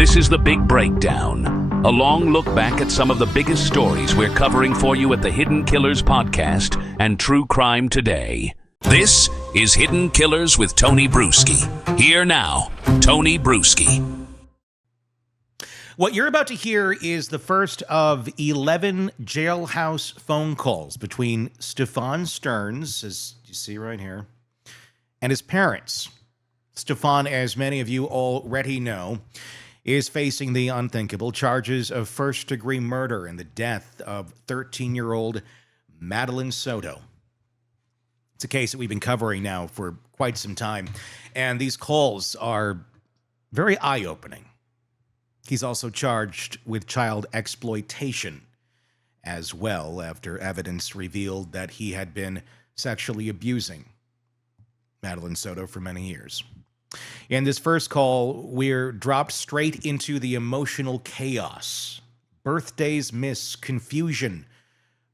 This is The Big Breakdown, a long look back at some of the biggest stories we're covering for you at the Hidden Killers podcast and True Crime Today. This is Hidden Killers with Tony Bruschi. Here now, Tony Bruschi. What you're about to hear is the first of 11 jailhouse phone calls between Stephan Sterns, as you see right here, and his parents. Stephan, as many of you already know, is facing the unthinkable charges of first-degree murder in the death of 13-year-old Madeline Soto. It's a case that we've been covering now for quite some time, and these calls are very eye-opening. He's also charged with child exploitation as well, after evidence revealed that he had been sexually abusing Madeline Soto for many years. In this first call, we're dropped straight into the emotional chaos. Birthdays missed, confusion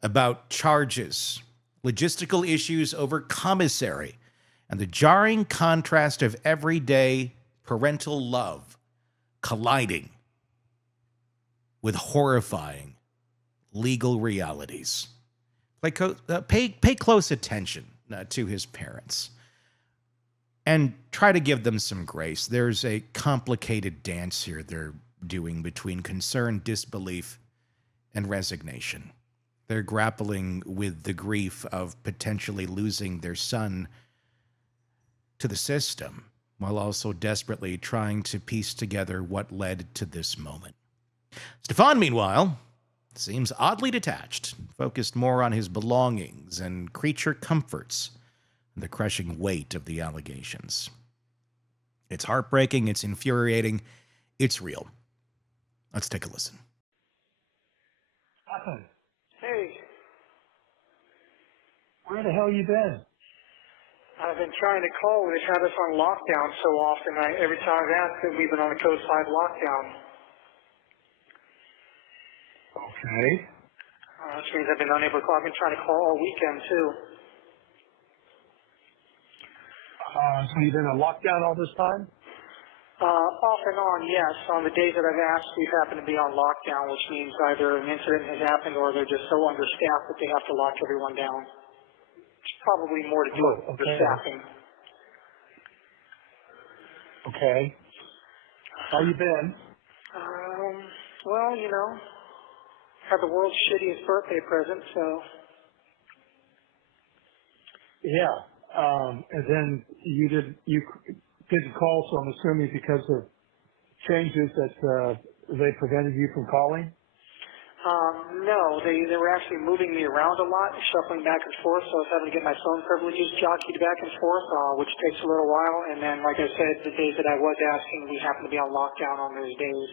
about charges, logistical issues over commissary, and the jarring contrast of everyday parental love colliding with horrifying legal realities. Pay close attention to his parents and try to give them some grace. There's a complicated dance here they're doing between concern, disbelief, and resignation. They're grappling with the grief of potentially losing their son to the system, while also desperately trying to piece together what led to this moment. Stephan, meanwhile, seems oddly detached, focused more on his belongings and creature comforts, the crushing weight of the allegations. It's heartbreaking, it's infuriating, it's real. Let's take a listen. Hey. Where the hell you been? I've been trying to call. They've had us on lockdown so often. Every time I've asked them, we've been on a coast-side lockdown. Okay. Which means I've been unable to call. I've been trying to call all weekend, too. So you've been on lockdown all this time? Off and on, yes. On the days that I've asked, we've happened to be on lockdown, which means either an incident has happened or they're just so understaffed that they have to lock everyone down. It's probably more to do with the staffing. Okay. How you been? Well, you know, had the world's shittiest birthday present, so. Yeah. And then you didn't call, so I'm assuming because of changes that they prevented you from calling? No, they were actually moving me around a lot, shuffling back and forth, so I was having to get my phone privileges jockeyed back and forth, which takes a little while. And then, like I said, the days that I was asking, we happened to be on lockdown on those days.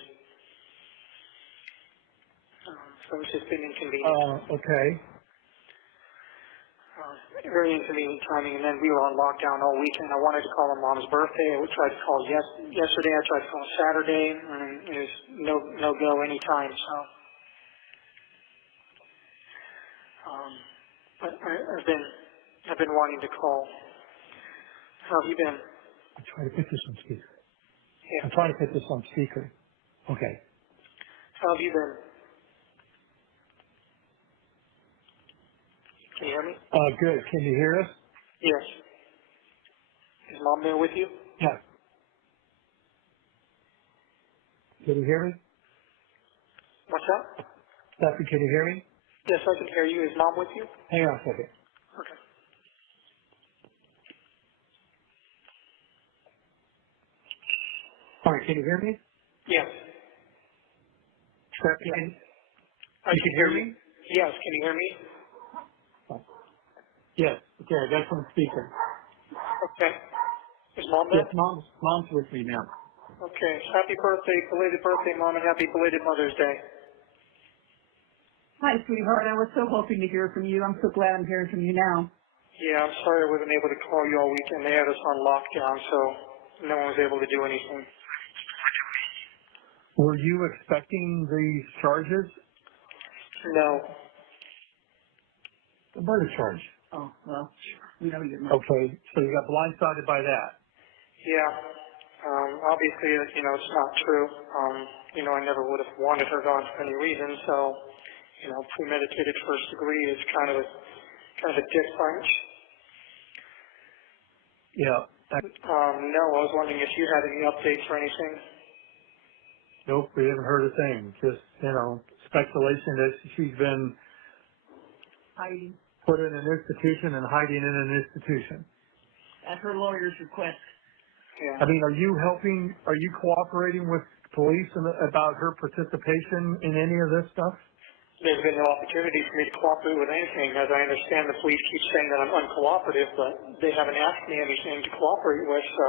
So it's just been inconvenient. Okay. Very inconvenient timing, and then we were on lockdown all weekend. I wanted to call on Mom's birthday. I tried to call yesterday. I tried to call Saturday, and it was no go anytime. So, but I've been wanting to call. How have you been? I'm trying to put this on speaker. Yeah. I'm trying to put this on speaker. Okay. How have you been? Can you hear me? Good. Can you hear us? Yes. Is Mom there with you? Yeah. Can you hear me? What's that? Stephan, can you hear me? Yes, I can hear you. Is Mom with you? Hang on a second. Okay. All right, can you hear me? Yes. Stephan, You can hear me? Yes. Can you hear me? Yes. Okay, that's on speaker. Okay. Is Mom there? Yes, mom's with me now. Okay. Happy birthday, belated birthday, Mom, and happy belated Mother's Day. Hi, sweetheart. I was so hoping to hear from you. I'm so glad I'm hearing from you now. Yeah, I'm sorry I wasn't able to call you all weekend. They had us on lockdown, so no one was able to do anything. Were you expecting these charges? No. The murder charge. Oh, well, you know you're not. Okay, so you got blindsided by that. Yeah. Obviously, it's not true. I never would have wanted her gone for any reason, so, premeditated first degree is kind of a dick punch. Yeah. No, I was wondering if you had any updates or anything. Nope, we haven't heard a thing. Just, speculation that she's been Hiding put in an institution and hiding in an institution. at her lawyer's request. Yeah. I mean, are you cooperating with police about her participation in any of this stuff? There's been no opportunity for me to cooperate with anything. As I understand, the police keep saying that I'm uncooperative, but they haven't asked me anything to cooperate with, so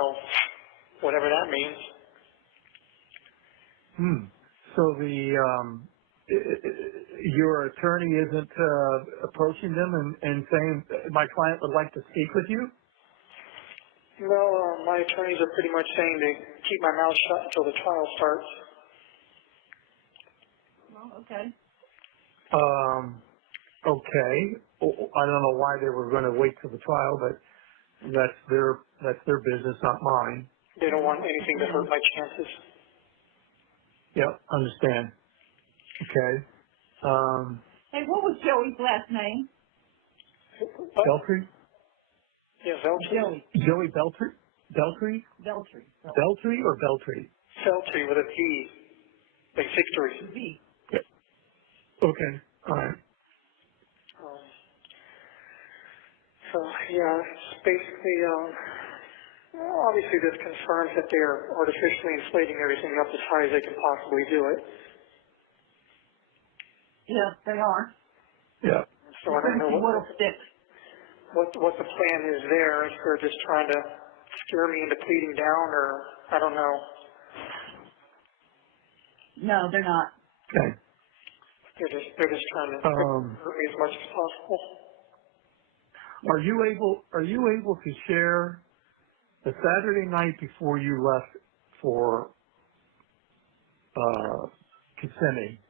whatever that means. So your attorney isn't approaching them and saying, my client would like to speak with you? No, my attorneys are pretty much saying to keep my mouth shut until the trial starts. Well, okay. Okay. I don't know why they were going to wait till the trial, but that's their business, not mine. They don't want anything to hurt my chances. Yep, understand. Okay. Hey, what was Joey's last name? What? Beltry? Yeah, Veltri. Joey Beltry? Beltry? Beltry. Beltry or Beltry? Veltri with a V, like victory. V. Okay. All right. So, yeah, it's basically, obviously this confirms that they're artificially inflating everything up as high as they can possibly do it. Yeah, they are. Yeah. So I don't know What'll stick. what the plan is there. If they're just trying to scare me into pleading down, or I don't know. No, they're not. Okay. They're just trying to hurt me as much as possible. Are you able to share the Saturday night before you left for Kissimmee?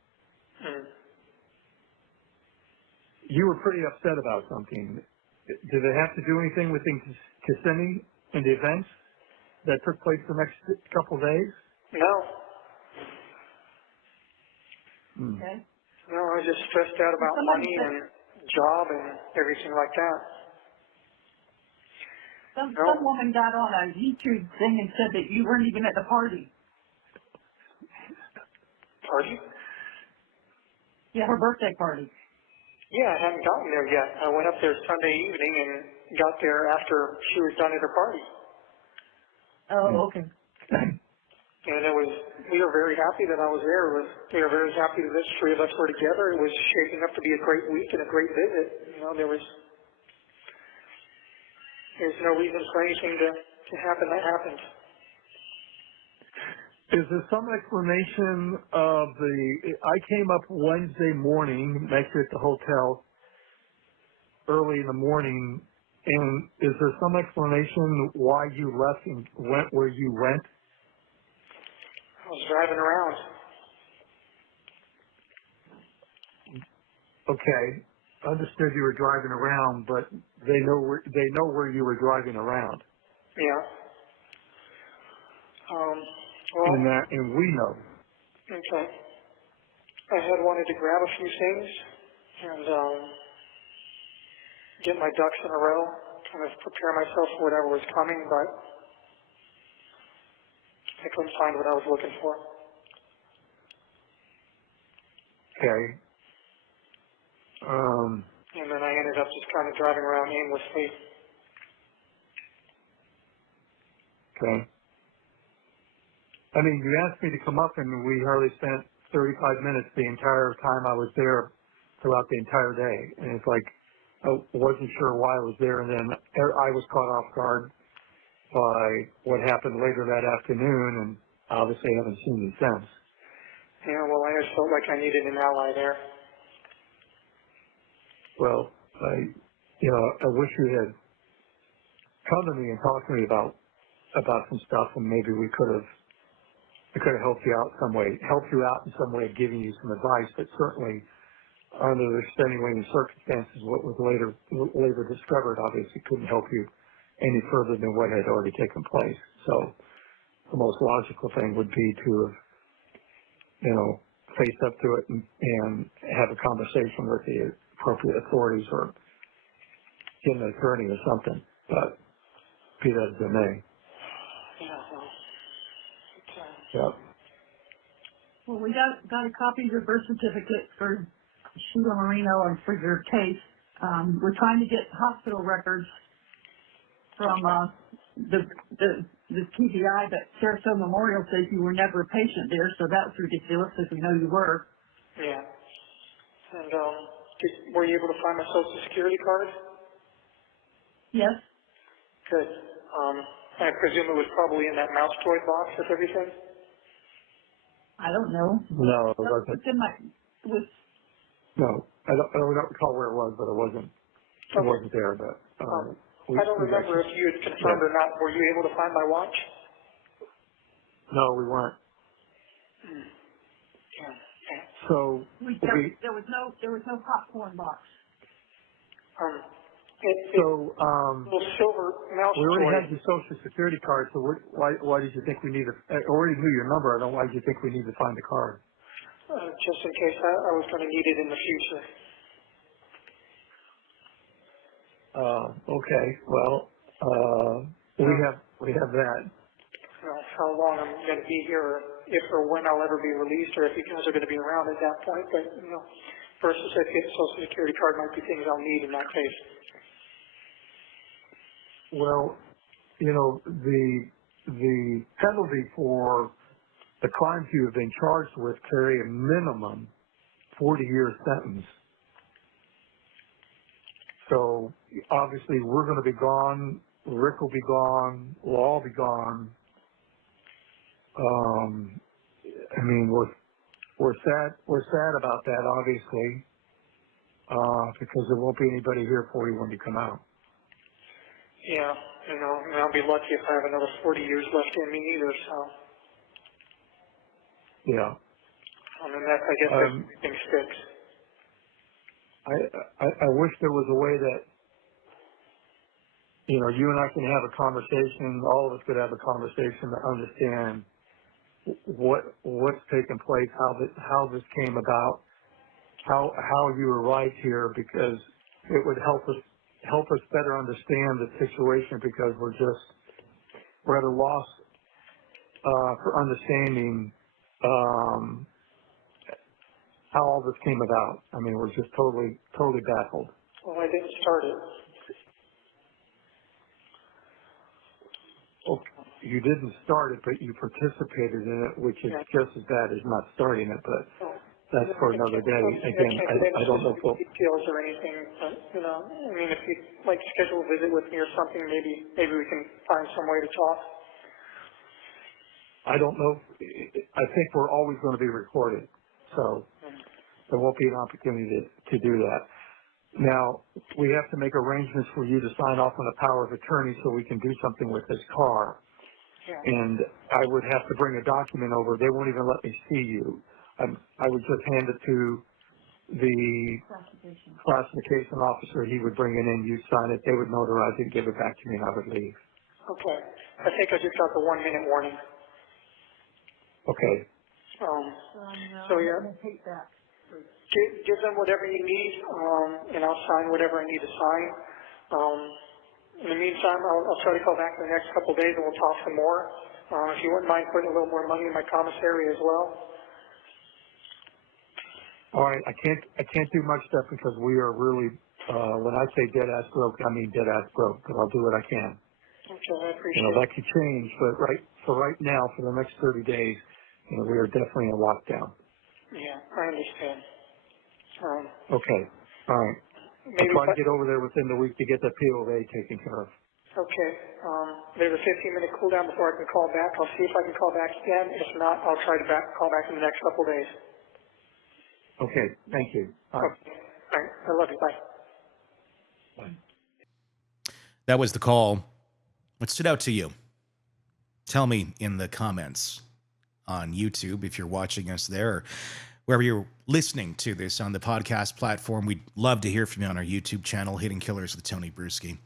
You were pretty upset about something. Did it have to do anything with Kissimmee and the events that took place the next couple of days? No. Okay. No, I was just stressed out about money and job and everything like that. Some woman got on a YouTube thing and said that you weren't even at the party. Party? Yeah, her birthday party. Yeah, I haven't gotten there yet. I went up there Sunday evening and got there after she was done at her party. Oh, okay. And we were very happy that I was there. We were very happy that the three of us were together. It was shaping up to be a great week and a great visit. There's no reason for anything to happen that happened. Is there some explanation of I came up Wednesday morning, met you at the hotel early in the morning, and is there some explanation why you left and went where you went? I was driving around. Okay, understood you were driving around, but they know where you were driving around. Yeah. And we know. Okay. I had wanted to grab a few things and get my ducks in a row, kind of prepare myself for whatever was coming, but I couldn't find what I was looking for. Okay. And then I ended up just kind of driving around aimlessly. Okay. I mean, you asked me to come up, and we hardly spent 35 minutes the entire time I was there throughout the entire day. And it's like, I wasn't sure why I was there, and then I was caught off guard by what happened later that afternoon, and obviously haven't seen you since. Yeah, well, I just felt like I needed an ally there. Well, I wish you had come to me and talked to me about some stuff, and maybe we could have helped you out in some way, giving you some advice. But certainly, under the extenuating circumstances, what was later discovered obviously couldn't help you any further than what had already taken place. So, the most logical thing would be to have, face up to it and have a conversation with the appropriate authorities or get an attorney or something. But be that as it may. Yeah, well, Yep. Well, we got a copy of your birth certificate for Sheila Marino and for your case. We're trying to get hospital records from the TBI, but Sarasota Memorial says you were never a patient there, so that's ridiculous because we know you were. yeah. And were you able to find my Social Security card? Yes. Good. I presume it was probably in that mouse toy box with everything? I don't know. No, it wasn't. It's in my, No, I don't recall where it was, but it wasn't. It Okay. wasn't there. But I don't remember if you had confirmed or not. Were you able to find my watch? No, we weren't. Yeah. So there was no popcorn box. Little silver mouse we already toy. had your Social Security card. So why did you think we need I already knew your number. I don't know why did you think we need to find the card. Just in case I was going to need it in the future. Okay. Well, we have that. How long I'm going to be here, or if or when I'll ever be released, or if you guys are going to be around at that point. But birth certificate, Social Security card might be things I'll need in that case. Well, the penalty for the crimes you have been charged with carry a minimum 40-year sentence. So obviously we're going to be gone. Rick will be gone. We'll all be gone. We're sad about that, obviously, because there won't be anybody here for you when you come out. Yeah, and I'll be lucky if I have another 40 years left in me either, so. Yeah. I mean, I guess everything sticks. I wish there was a way that, you and I can have a conversation, all of us could have a conversation to understand what's taken place, how this came about, how you arrived here, because it would help us better understand the situation, because we're at a loss for understanding how all this came about. I mean, we're just totally baffled. Well, I didn't start it. Okay. You didn't start it, but you participated in it, which is just as bad as not starting it, but that's for another day. Again, I don't know if details or anything, but, I mean, if you'd like to schedule a visit with me or something, maybe we can find some way to talk. I don't know. I think we're always going to be recorded, so there won't be an opportunity to do that. Now, we have to make arrangements for you to sign off on a power of attorney so we can do something with this car. Yeah. And I would have to bring a document over. They won't even let me see you. I would just hand it to the classification officer. He would bring it in, you sign it, they would notarize it, give it back to me, and I would leave. Okay. I think I just got the 1 minute warning. Okay. So yeah. Give them whatever you need, and I'll sign whatever I need to sign. In the meantime, I'll try to call back in the next couple of days and we'll talk some more. If you wouldn't mind putting a little more money in my commissary as well. All right, I can't do much stuff because we are really, when I say dead ass broke, I mean dead ass broke, but I'll do what I can. Okay, I appreciate it. That could change, but right now, for the next 30 days, we are definitely in lockdown. Yeah, I understand. Okay, all right. I'll try to get over there within the week to get that POA taken care of. Okay. There's a 15-minute cool down before I can call back. I'll see if I can call back again. If not, I'll try to call back in the next couple of days. Okay, thank you. All right. Okay. All right. I love you. Bye. Bye. That was the call. What stood out to you? Tell me in the comments on YouTube if you're watching us there, or wherever you're listening to this on the podcast platform. We'd love to hear from you on our YouTube channel, Hidden Killers with Tony Bruschi.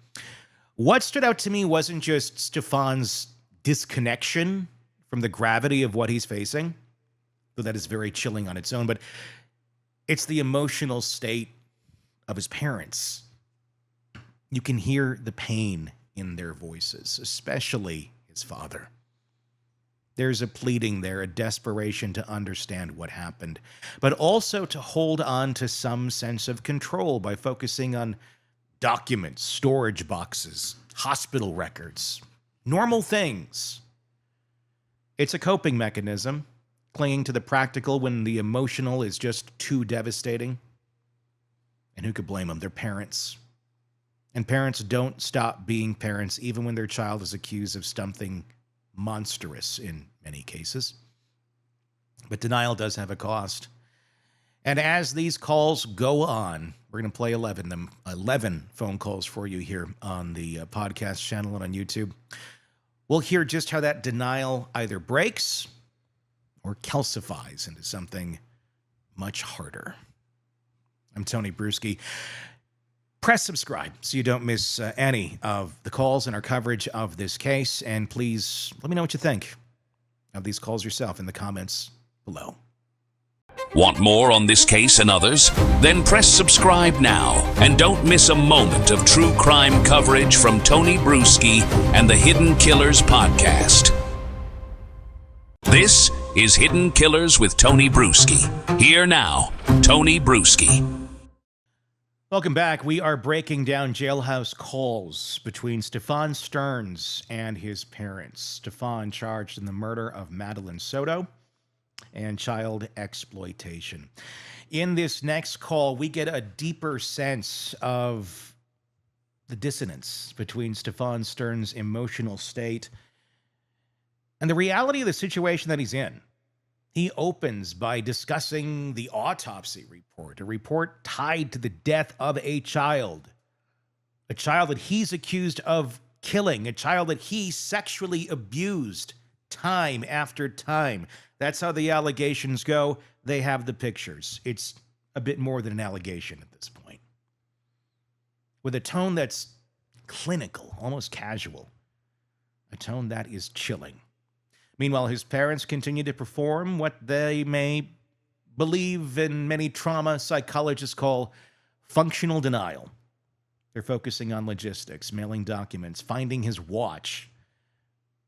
What stood out to me wasn't just Stephan's disconnection from the gravity of what he's facing, though that is very chilling on its own, but it's the emotional state of his parents. You can hear the pain in their voices, especially his father. There's a pleading there, a desperation to understand what happened, but also to hold on to some sense of control by focusing on documents, storage boxes, hospital records, normal things. It's a coping mechanism, clinging to the practical when the emotional is just too devastating. And who could blame them? They're parents. And parents don't stop being parents even when their child is accused of something monstrous in many cases. But denial does have a cost. And as these calls go on, we're going to play 11 phone calls for you here on the podcast channel and on YouTube. We'll hear just how that denial either breaks or calcifies into something much harder. I'm Tony Bruschi. Press subscribe so you don't miss any of the calls in our coverage of this case. And please let me know what you think of these calls yourself in the comments below. Want more on this case and others? Then press subscribe now and don't miss a moment of true crime coverage from Tony Bruschi and the Hidden Killers podcast. This is Hidden Killers with Tony Bruschi. Here now, Tony Bruschi. Welcome back. We are breaking down jailhouse calls between Stephan Sterns and his parents. Stephan charged in the murder of Maddie Soto and child exploitation. In this next call, we get a deeper sense of the dissonance between Stephan Sterns' emotional state and the reality of the situation that he's in. He opens by discussing the autopsy report, a report tied to the death of a child that he's accused of killing, a child that he sexually abused time after time. That's how the allegations go. They have the pictures. It's a bit more than an allegation at this point. With a tone that's clinical, almost casual, a tone that is chilling. Meanwhile, his parents continue to perform what they may believe and many trauma psychologists call functional denial. They're focusing on logistics, mailing documents, finding his watch,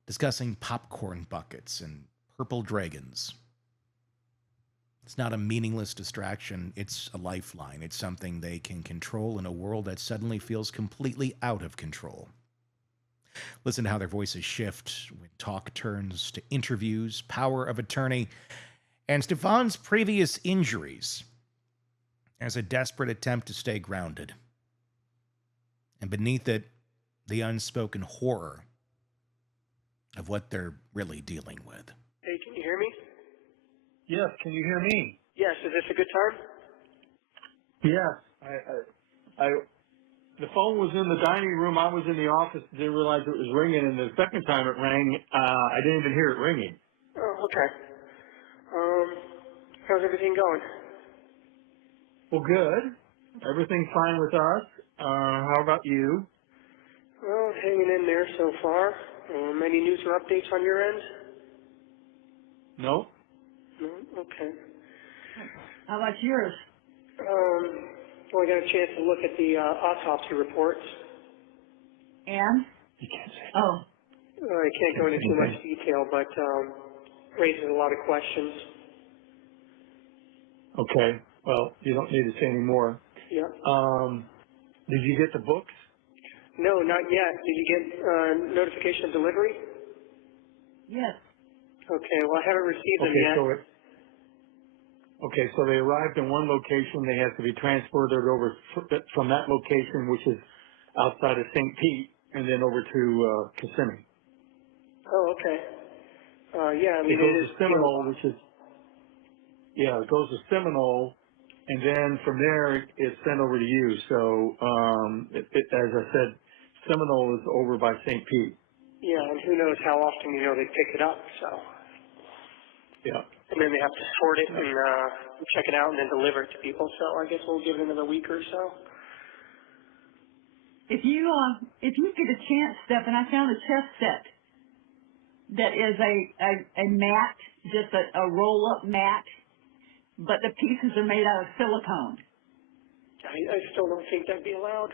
discussing popcorn buckets and purple dragons. It's not a meaningless distraction. It's a lifeline. It's something they can control in a world that suddenly feels completely out of control. Listen to how their voices shift when talk turns to interviews, power of attorney, and Stephan's previous injuries as a desperate attempt to stay grounded. And beneath it, the unspoken horror of what they're really dealing with. Hey, can you hear me? Yes, can you hear me? Yes, is this a good time? Yes. The phone was in the dining room. I was in the office. Didn't realize it was ringing. And the second time it rang, I didn't even hear it ringing. Oh, okay. How's everything going? Well, good. Everything's fine with us. How about you? Well, hanging in there so far. Any news or updates on your end? No. No? Okay. How about yours? Well, I got a chance to look at the autopsy reports. And? You can't say. Oh. I can't go into too much detail, but raises a lot of questions. Okay. Well, you don't need to say any more. Yeah. Did you get the books? No, not yet. Did you get notification of delivery? Yes. Okay, well, I haven't received them yet. So they arrived in one location. They have to be transported over from that location, which is outside of St. Pete, and then over to Kissimmee. Oh, okay. Yeah, I mean, it goes to Seminole, it goes to Seminole, and then from there it's sent over to you. So, as I said, Seminole is over by St. Pete. Yeah, and who knows how often, they pick it up, so. Yeah. And then they have to sort it and check it out and then deliver it to people. So I guess we'll give it another week or so. If you get a chance, Stephan, I found a chess set that is a mat, just a roll-up mat, but the pieces are made out of silicone. I still don't think that'd be allowed.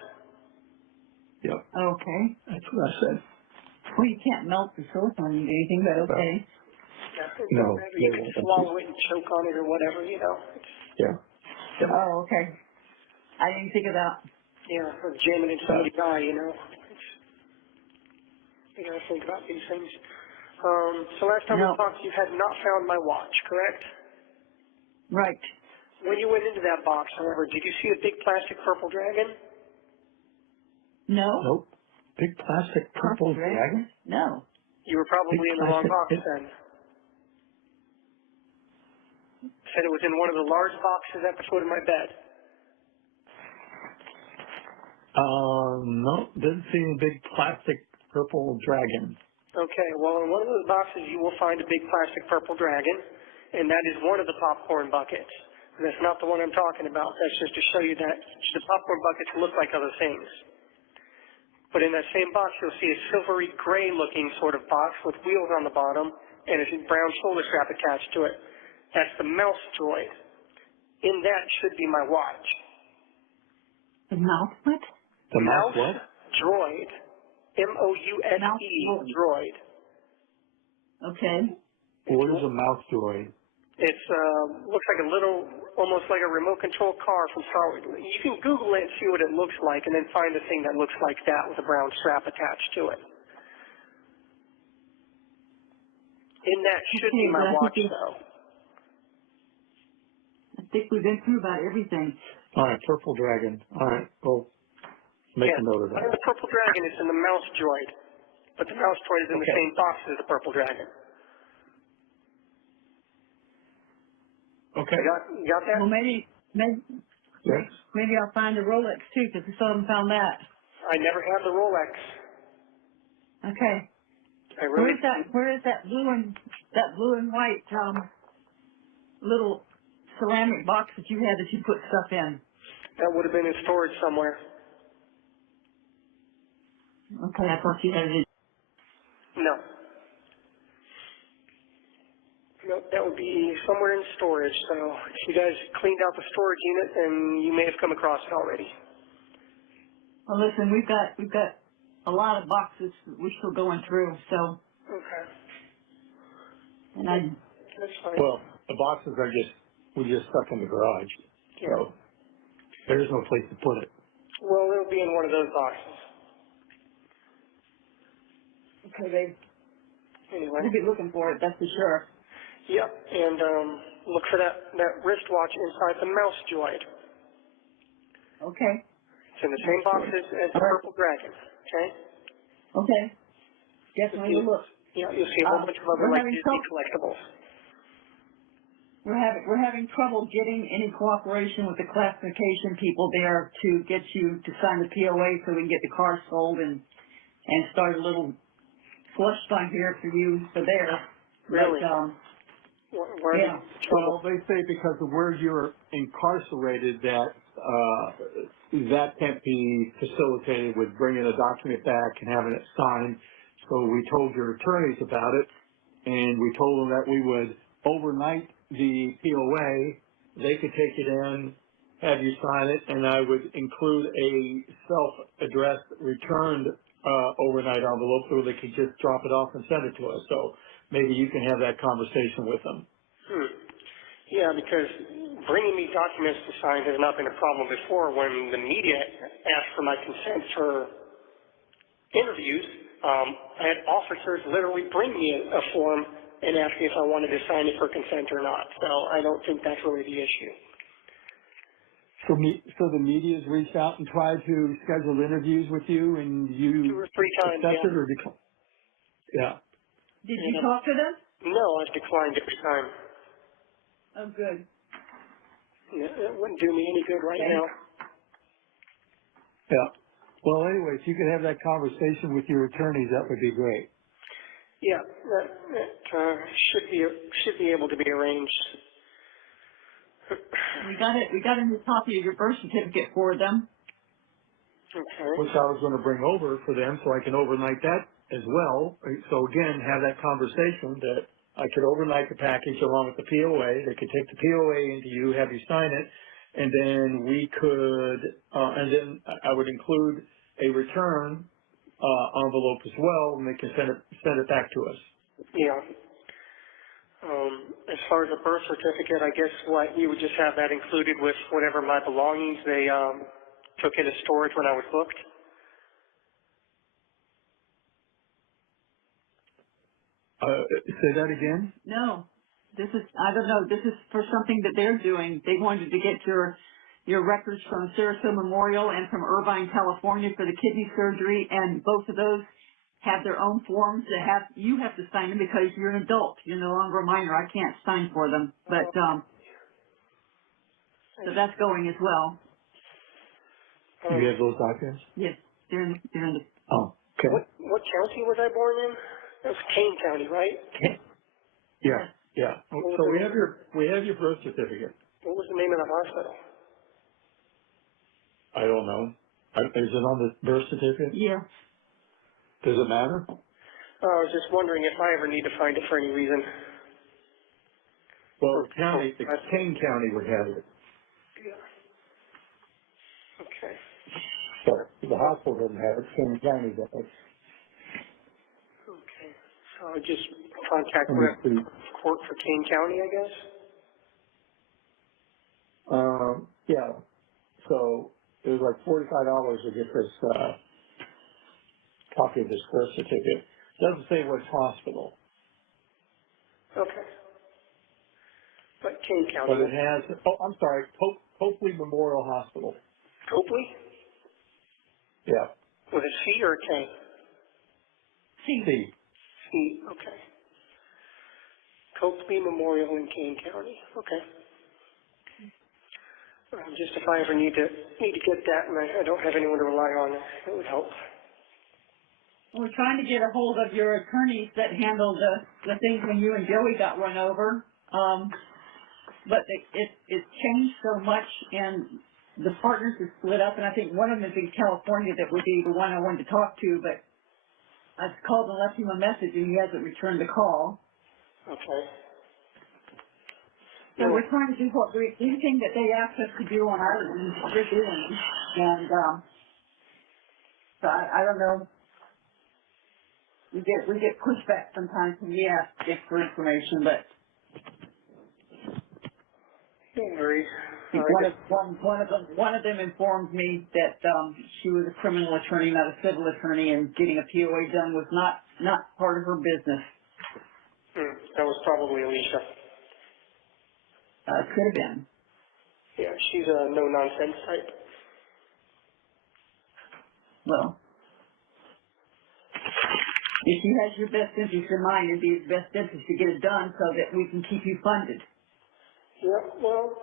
Yep. Okay. That's what I said. Well, you can't melt the silicone into anything, but okay. No. You can swallow it and choke on it or whatever, you know. Yeah. Yep. Oh, okay. I didn't think of that. Yeah, or jamming into somebody's eye, you know. You gotta think about these things. So last time we talked, you had not found my watch, correct? Right. When you went into that box, however, did you see a big plastic purple dragon? No. Nope. Big plastic purple dragon? No. You were probably Big in the wrong plastic- box then. Said it was in one of the large boxes at the foot of my bed. No, didn't see any big plastic purple dragon. Okay, well, in one of those boxes you will find a big plastic purple dragon, and that is one of the popcorn buckets. And that's not the one I'm talking about. That's just to show you that the popcorn buckets look like other things. But in that same box, you'll see a silvery gray looking sort of box with wheels on the bottom and a brown shoulder strap attached to it. That's the mouse droid. In that should be my watch. The mouse what? The mouse what? Droid. M-O-U-S-E, droid. Okay. What is a mouse droid? It's looks like a little, almost like a remote control car from Star Wars. You can Google it and see what it looks like, and then find a thing that looks like that with a brown strap attached to it. In that should be my watch, though. I think we've been through about everything. All right, purple dragon. All right, well, make a note of that. The purple dragon is in the mouse droid, but the mouse droid is in the same box as the purple dragon. Okay. You got that? Well, maybe I'll find the Rolex too, because I still haven't found that. I never had the Rolex. Okay. Where is that blue and white little ceramic box that you had that you put stuff in? That would have been in storage somewhere. Okay, I thought you had it. No. No, that would be somewhere in storage. So if you guys cleaned out the storage unit, then you may have come across it already. Well, listen, we've got a lot of boxes that we're still going through. So. Okay. And That's fine. Well, the boxes are we just stuck in the garage. Yeah. So there's no place to put it. Well, it'll be in one of those boxes. Okay, babe. Anyway. We'll be looking for it, that's for sure. Yep, and look for that wristwatch inside the mouse droid. Okay. It's in the same box as the purple dragon. Okay. Okay. Definitely will look. Yeah, you'll see a whole bunch of other like Disney collectibles. We're having trouble getting any cooperation with the classification people there to get you to sign the POA so we can get the car sold and start a little slush fund here for you for there. Really? But, yeah. Well, they say because of where you're incarcerated that that can't be facilitated with bringing a document back and having it signed. So we told your attorneys about it, and we told them that we would overnight the POA. They could take it in, have you sign it, and I would include a self-addressed returned overnight envelope so they could just drop it off and send it to us. So maybe you can have that conversation with them. Yeah, because bringing me documents to sign has not been a problem before. When the media asked for my consent for interviews, I had officers literally bring me a form and ask me if I wanted to sign it for consent or not. So I don't think that's really the issue. So the media's reached out and tried to schedule interviews with you, and you 2 or 3 times, accepted yeah. or declined? Yeah. did you talk to them? No, I've declined every time. Oh, good. It wouldn't do me any good right now. Yeah. Well, anyway, if you could have that conversation with your attorneys, that would be great. Yeah, that should be able to be arranged. We got a new copy of your birth certificate for them. Okay. Which I was going to bring over for them so I can overnight that as well. So again, have that conversation that I could overnight the package along with the POA. They could take the POA into you, have you sign it, and then we could, and then I would include a return envelope as well, and they can send it back to us. Yeah. As far as a birth certificate, I guess you would just have that included with whatever my belongings they took into storage when I was booked. Say that again? No, I don't know, this is for something that they're doing. They wanted to get your records from Sarasota Memorial and from Irvine, California for the kidney surgery, and both of those have their own forms that you have to sign them because you're an adult. You're no longer a minor. I can't sign for them. But, so that's going as well. You have those documents? Yes, they're in the. Oh, okay. What county was I born in? That was Kane County, right? Yeah, yeah. So we have your birth certificate. What was the name of the hospital? I don't know. Is it on the birth certificate? Yeah. Does it matter? I was just wondering if I ever need to find it for any reason. Well, Kane County would have it. Yeah. Okay. Sorry, the hospital doesn't have it. Kane County does. Okay. So I'll just contact the court for Kane County, I guess? Yeah. So it was like $45 to get this copy of this birth certificate. It doesn't say which hospital. Okay. But Kane County. But it has, I'm sorry, Copley Memorial Hospital. Copley? Yeah. With a C or a K? C. C, okay. Copley Memorial in Kane County. Okay. Just if I ever need to get that and I don't have anyone to rely on, it would help. We're trying to get a hold of your attorneys that handled the things when you and Joey got run over. But it's changed so much, and the partners are split up, and I think one of them is in California that would be the one I wanted to talk to, but I've called and left him a message, and he hasn't returned the call. Okay. So we're trying to do anything that they asked us to do on our end, we're doing. And so I don't know. We get pushback sometimes when we ask for information, but don't worry. One of them informed me that she was a criminal attorney, not a civil attorney, and getting a POA done was not part of her business. That was probably Alicia. Could have been. Yeah, she's a no-nonsense type. Well, if she has your best interest in mind, it'd be his best interest to get it done so that we can keep you funded. Yeah, well,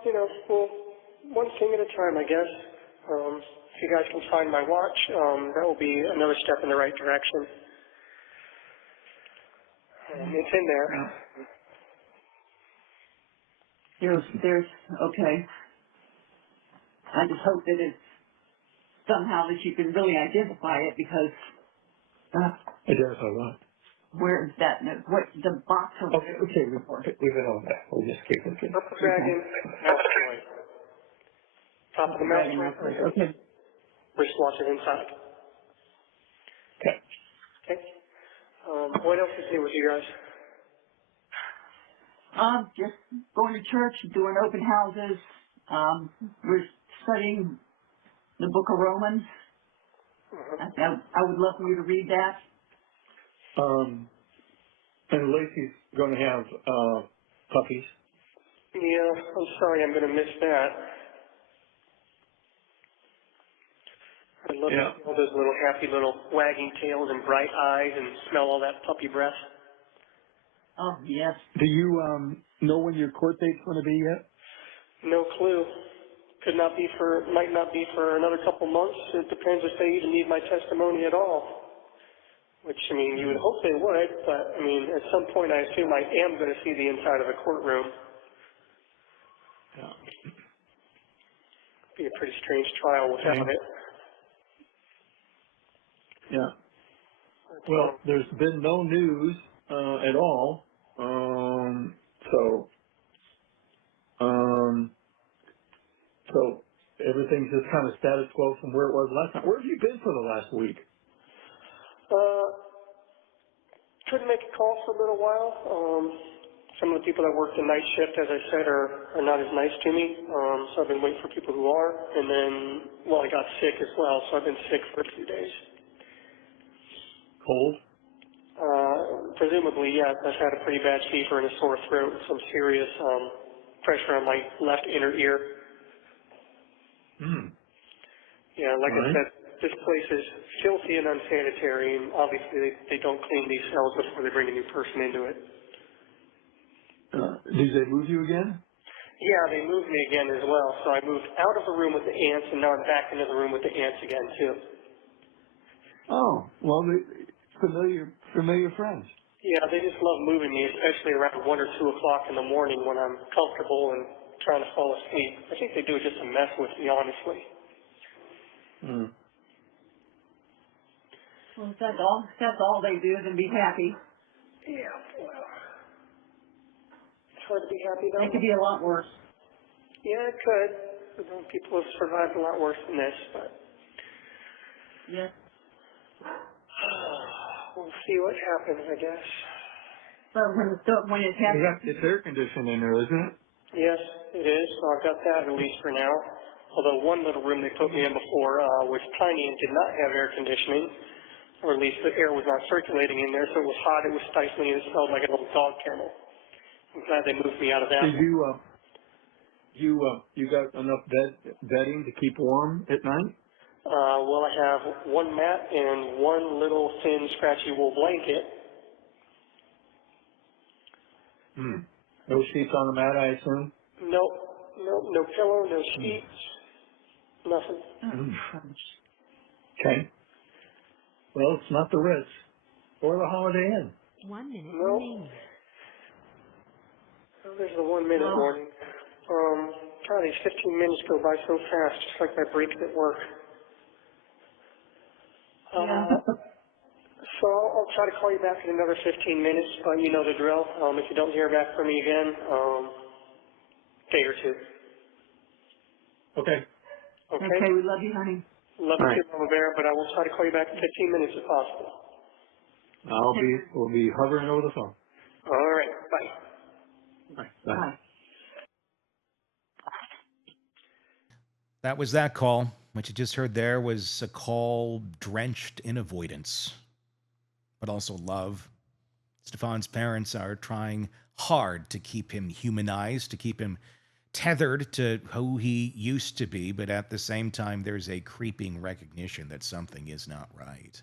one thing at a time, I guess. If you guys can find my watch, that will be another step in the right direction. It's in there. There's okay. I just hope that it's somehow that you can really identify it because. Identify what? Where is that? What the box of? Okay, we've been on that. We'll just keep looking. Purple Dragon, mouse toy. Top of the mouse toy. Okay. Wristwatch is inside. Okay. Okay. What else is new with you guys? Just going to church, doing open houses. We're studying the book of Romans. I would love for you to read that. And Lacey's going to have puppies. Yeah, I'm sorry I'm going to miss that. I'd love to see all those little happy little wagging tails and bright eyes and smell all that puppy breath. Oh, yes. Do you know when your court date's going to be yet? No clue. Might not be for another couple months. It depends if they even need my testimony at all. Which, you would hope they would, but, at some point I assume I am going to see the inside of a courtroom. Yeah. Be a pretty strange trial without it. Yeah. But, Well, there's been no news at all. So everything's just kind of status quo from where it was last time. Where have you been for the last week? Couldn't make a call for a little while. Some of the people that work the night shift, as I said, are not as nice to me. So I've been waiting for people who are. And then, I got sick as well, so I've been sick for a few days. Cold? Presumably, yeah. I've had a pretty bad fever and a sore throat and some serious pressure on my left inner ear. Yeah, like I said, this place is filthy and unsanitary, and obviously they don't clean these cells before they bring a new person into it. Did they move you again? Yeah, they moved me again as well. So I moved out of the room with the ants, and now I'm back into the room with the ants again, too. Oh, well, familiar friends. Yeah, they just love moving me, especially around 1 or 2 o'clock in the morning when I'm comfortable and trying to fall asleep. I think they do it just to mess with me, honestly. Well, if that's all they do, then be happy. Yeah, well, it's hard to be happy, though. It could be a lot worse. Yeah, it could. People have survived a lot worse than this, but... Yes. We'll see what happens, I guess. But when it happens... It's air conditioned in there, isn't it? Yes, it is. So I've got that at least for now. Although one little room they put me in before was tiny and did not have air conditioning, or at least the air was not circulating in there, so it was hot, it was stifling, and it smelled like an old dog kennel. I'm glad they moved me out of that. Did you got enough bedding to keep warm at night? I have one mat and one little thin, scratchy wool blanket. No sheets on the mat, I assume? Nope, no pillow, no sheets, nothing. Okay. Well, it's not the Ritz or the Holiday Inn. 1 minute Nope. remaining. Well, there's the 1 minute warning. God, these 15 minutes go by so fast, just like my breaks at work. So I'll try to call you back in another 15 minutes, but you know the drill. If you don't hear back from me again, day or two. Okay. Okay, we love you, honey. Love you too, Mama Bear, but I will try to call you back in 15 minutes if possible. We'll be hovering over the phone. All right, bye. Bye. That was that call. What you just heard there was a call drenched in avoidance, but also love. Stephan's parents are trying hard to keep him humanized, to keep him tethered to who he used to be, but at the same time, there's a creeping recognition that something is not right.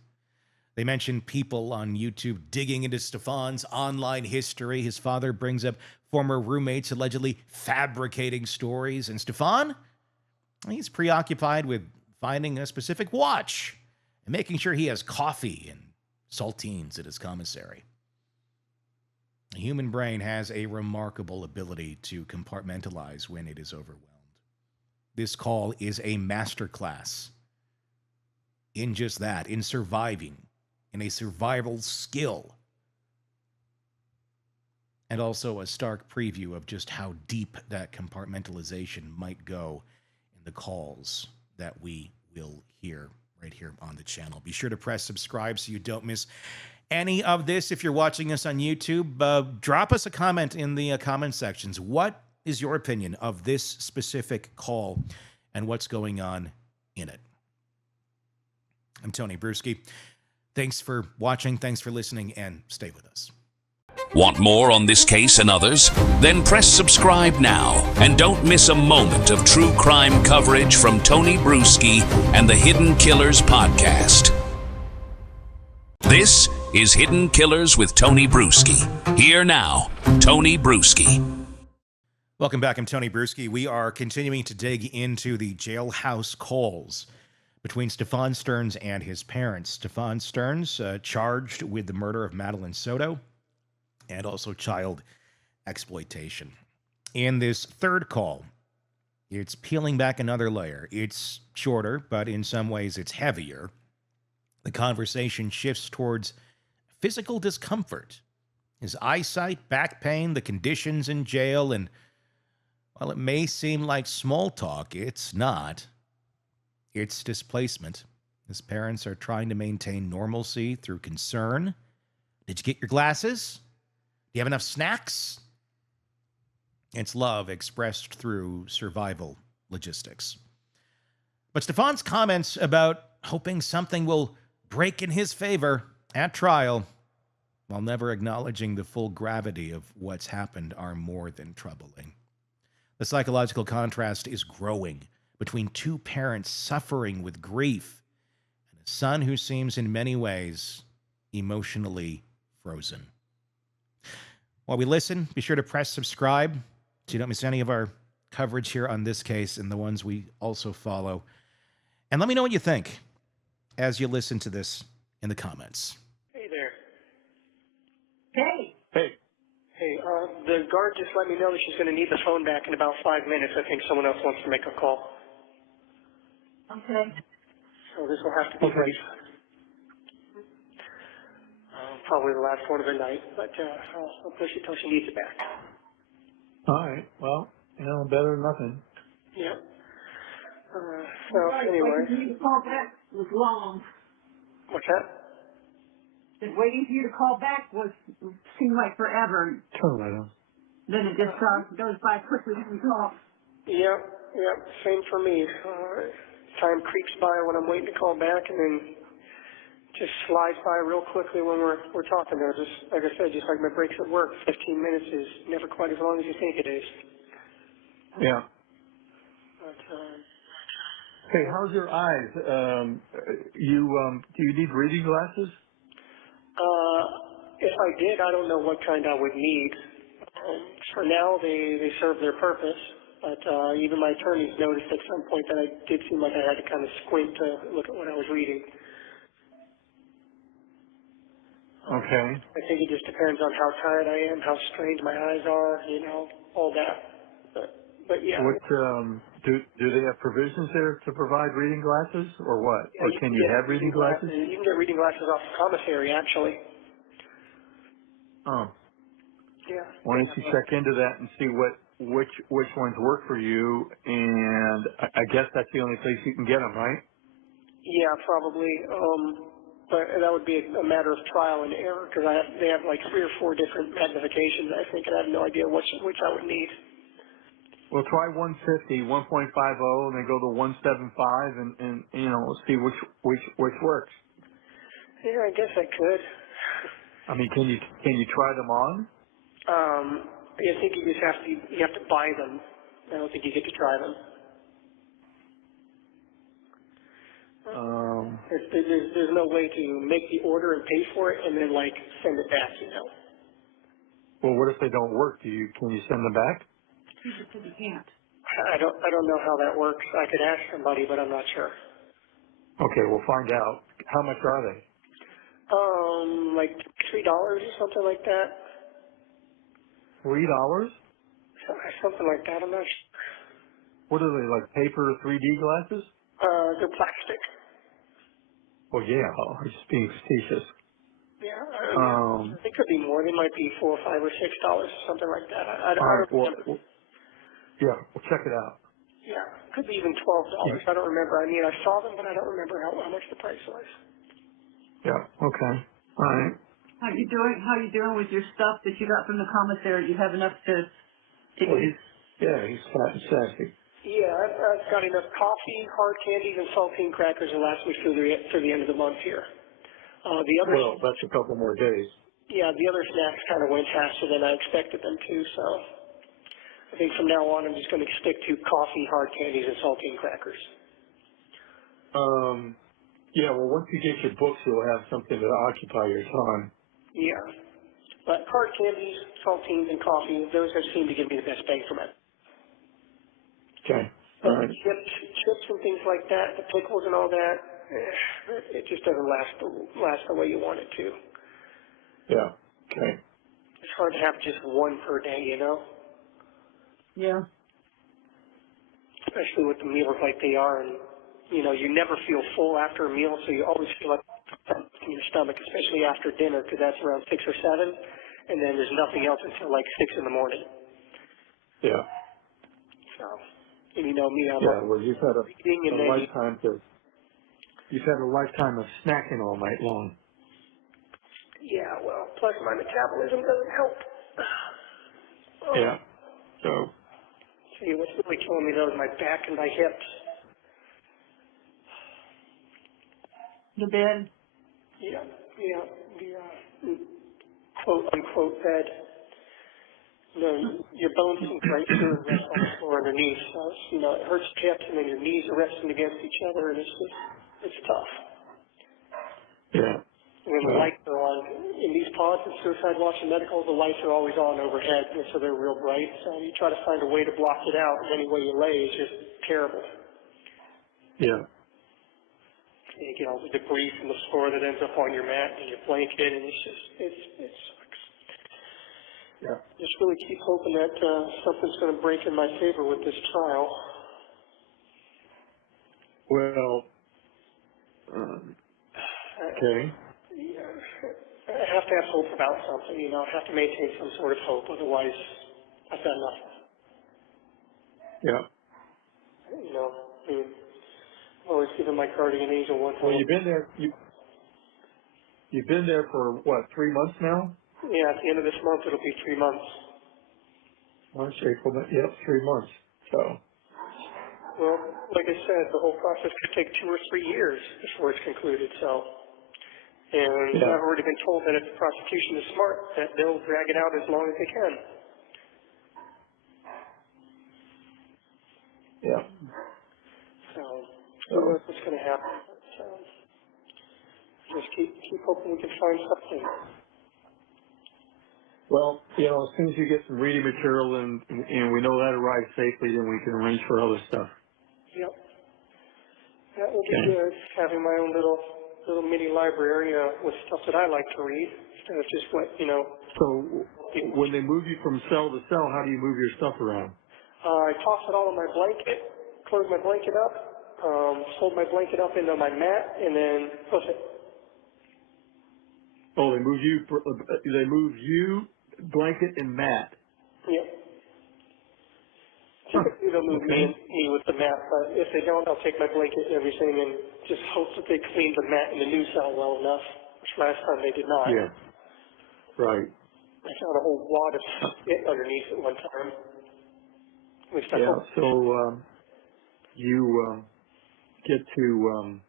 They mention people on YouTube digging into Stephan's online history. His father brings up former roommates allegedly fabricating stories, and Stephan, he's preoccupied with finding a specific watch and making sure he has coffee and saltines at his commissary. The human brain has a remarkable ability to compartmentalize when it is overwhelmed. This call is a masterclass in just that, in surviving, in a survival skill, and also a stark preview of just how deep that compartmentalization might go in the calls that we will hear right here on the channel. Be sure to press subscribe so you don't miss any of this. If you're watching us on YouTube, drop us a comment in the comment sections. What is your opinion of this specific call and what's going on in it? I'm Tony Bruschi. Thanks for watching, thanks for listening, and stay with us. Want more on this case and others? Then press subscribe now and don't miss a moment of true crime coverage from Tony Bruschi and the Hidden Killers podcast. This is Hidden Killers with Tony Bruschi. Here now, Tony Bruschi. Welcome back. I'm Tony Bruschi. We are continuing to dig into the jailhouse calls between Stephan Sterns and his parents. Stephan Sterns charged with the murder of Madeline Soto and also child exploitation. In this third call, it's peeling back another layer. It's shorter, but in some ways it's heavier. The conversation shifts towards physical discomfort, his eyesight, back pain, the conditions in jail, and while it may seem like small talk, it's not. It's displacement. His parents are trying to maintain normalcy through concern. Did you get your glasses? Do you have enough snacks? It's love expressed through survival logistics. But Stephan's comments about hoping something will break in his favor at trial, while never acknowledging the full gravity of what's happened, are more than troubling. The psychological contrast is growing between two parents suffering with grief and a son who seems in many ways emotionally frozen. While we listen, be sure to press subscribe so you don't miss any of our coverage here on this case and the ones we also follow. And let me know what you think as you listen to this in the comments. Hey there. Hey, Hey, Hey, the guard just let me know that she's going to need the phone back in about 5 minutes. I think someone else wants to make a call. okay. So this will have to be Okay. brief. Probably the last one of the night, but I'll push it till she needs it back. all right. Well, better than nothing. Yep. So Waiting anyway, for you to call back was long. what's that? And waiting for you to call back seemed like forever. Turn right on. Then it just goes by quickly when you talk. Yep. Same for me. Time creeps by when I'm waiting to call back, and then just slides by real quickly when we're talking there. Just like I said, just like my breaks at work, 15 minutes is never quite as long as you think it is. Yeah. But, Hey, how's your eyes? Do you need reading glasses? if I did, I don't know what kind I would need. For now, they serve their purpose. But even my attorneys noticed at some point that I did seem like I had to kind of squint to look at what I was reading. Okay. I think it just depends on how tired I am, how strained my eyes are, all that. But yeah. What do they have provisions there to provide reading glasses, or what? Yeah, Or you can can you get have reading glasses? You can get reading glasses off the commissary, actually. Oh. Yeah. Why don't you check into that and see which ones work for you? And I guess that's the only place you can get them, right? Yeah, probably. But that would be a matter of trial and error because they have like 3 or 4 different magnifications, I think, and I have no idea which I would need. Well, try 150, 1.50, and then go to 175, and see which works. Yeah, I guess I could. I mean, can you try them on? I think you just have to buy them. I don't think you get to try them. There's no way to make the order and pay for it and then like send it back, Well, what if they don't work? Can you send them back? You just said you can't. I don't know how that works. I could ask somebody, but I'm not sure. Okay, we'll find out. How much are they? Like $3 or something like that. $3? Something like that. I'm not sure. What are they, like paper 3D glasses? They're plastic. Well, yeah, I'm just being facetious. Yeah, it could be more. They might be $4 or $5 or $6, something like that. I All right, don't remember. yeah, we'll check it out. Yeah, could be even $12. I don't remember. I mean, I saw them, but I don't remember how much the price was. Yeah, okay. All right. How you doing with your stuff that you got from the commissary? Do you have enough to Well, eat? he's fat and sassy. Yeah, I've got enough coffee, hard candies, and saltine crackers to last me through the end of the month here. Well, that's a couple more days. Yeah, the other snacks kind of went faster than I expected them to, so I think from now on I'm just going to stick to coffee, hard candies, and saltine crackers. Yeah, well, once you get your books, you'll have something to occupy your time. Yeah, but hard candies, saltines, and coffee, those have seemed to give me the best bang for my buck. Okay. All right. Chips and things like that, the pickles and all that, it just doesn't last the way you want it to. Yeah. Okay. It's hard to have just one per day, Yeah. especially with the meals like they are, and you never feel full after a meal, so you always feel like in your stomach, especially after dinner, because that's around 6 or 7, and then there's nothing else until like 6 in the morning. Yeah. So, and you know me, I'm Well, you've had reading and a then lifetime of snacking all night long. yeah, well, plus my metabolism doesn't help. Oh. Yeah. So. See, what's really killing me though is my back and my hips. The bed. Yeah, the quote unquote bed. You know, your bones sink right through and rest on the floor underneath. So it's, you know, it hurts your hips and then your knees are resting against each other, and it's tough. Yeah. And then the lights are on. In these pods at Suicide Watch and Medical, the lights are always on overhead, and so they're real bright. So you try to find a way to block it out, and any way you lay is just terrible. Yeah. And you get all the debris from the floor that ends up on your mat and your blanket, and it sucks. Yeah. Just really keep hoping that something's going to break in my favor with this trial. Well, okay. I have to have hope about something, you know. I have to maintain some sort of hope, otherwise I've got nothing. Yeah. You know, I mean, I've always given my guardian angel one time. Well, you've been there. You've been there for what, 3 months now? Yeah, at the end of this month it'll be 3 months. March, April, yep, 3 months. So. Well, like I said, the whole process could take 2 or 3 years before it's concluded, so. And Yeah. I've already been told that if the prosecution is smart, that they'll drag it out as long as they can. Yeah. So, who knows what's going to happen. So, just keep hoping we can find something. Well, you know, as soon as you get some reading material and we know that arrives safely, then we can arrange for other stuff. Yep. That will be good, having my own little mini library with stuff that I like to read, instead of just what, you know. So when they move you from cell to cell, how do you move your stuff around? I toss it all in my blanket, close my blanket up, fold my blanket up into my mat, and then push it. Oh, they move you, blanket and mat. Yep. Typically they'll move me with the mat, but if they don't, I'll take my blanket and everything and just hope that they clean the mat in the new cell well enough, which last time they did not. Yeah. Right. I found a whole wad of shit underneath at one time. At least I Yeah. hope. So you get to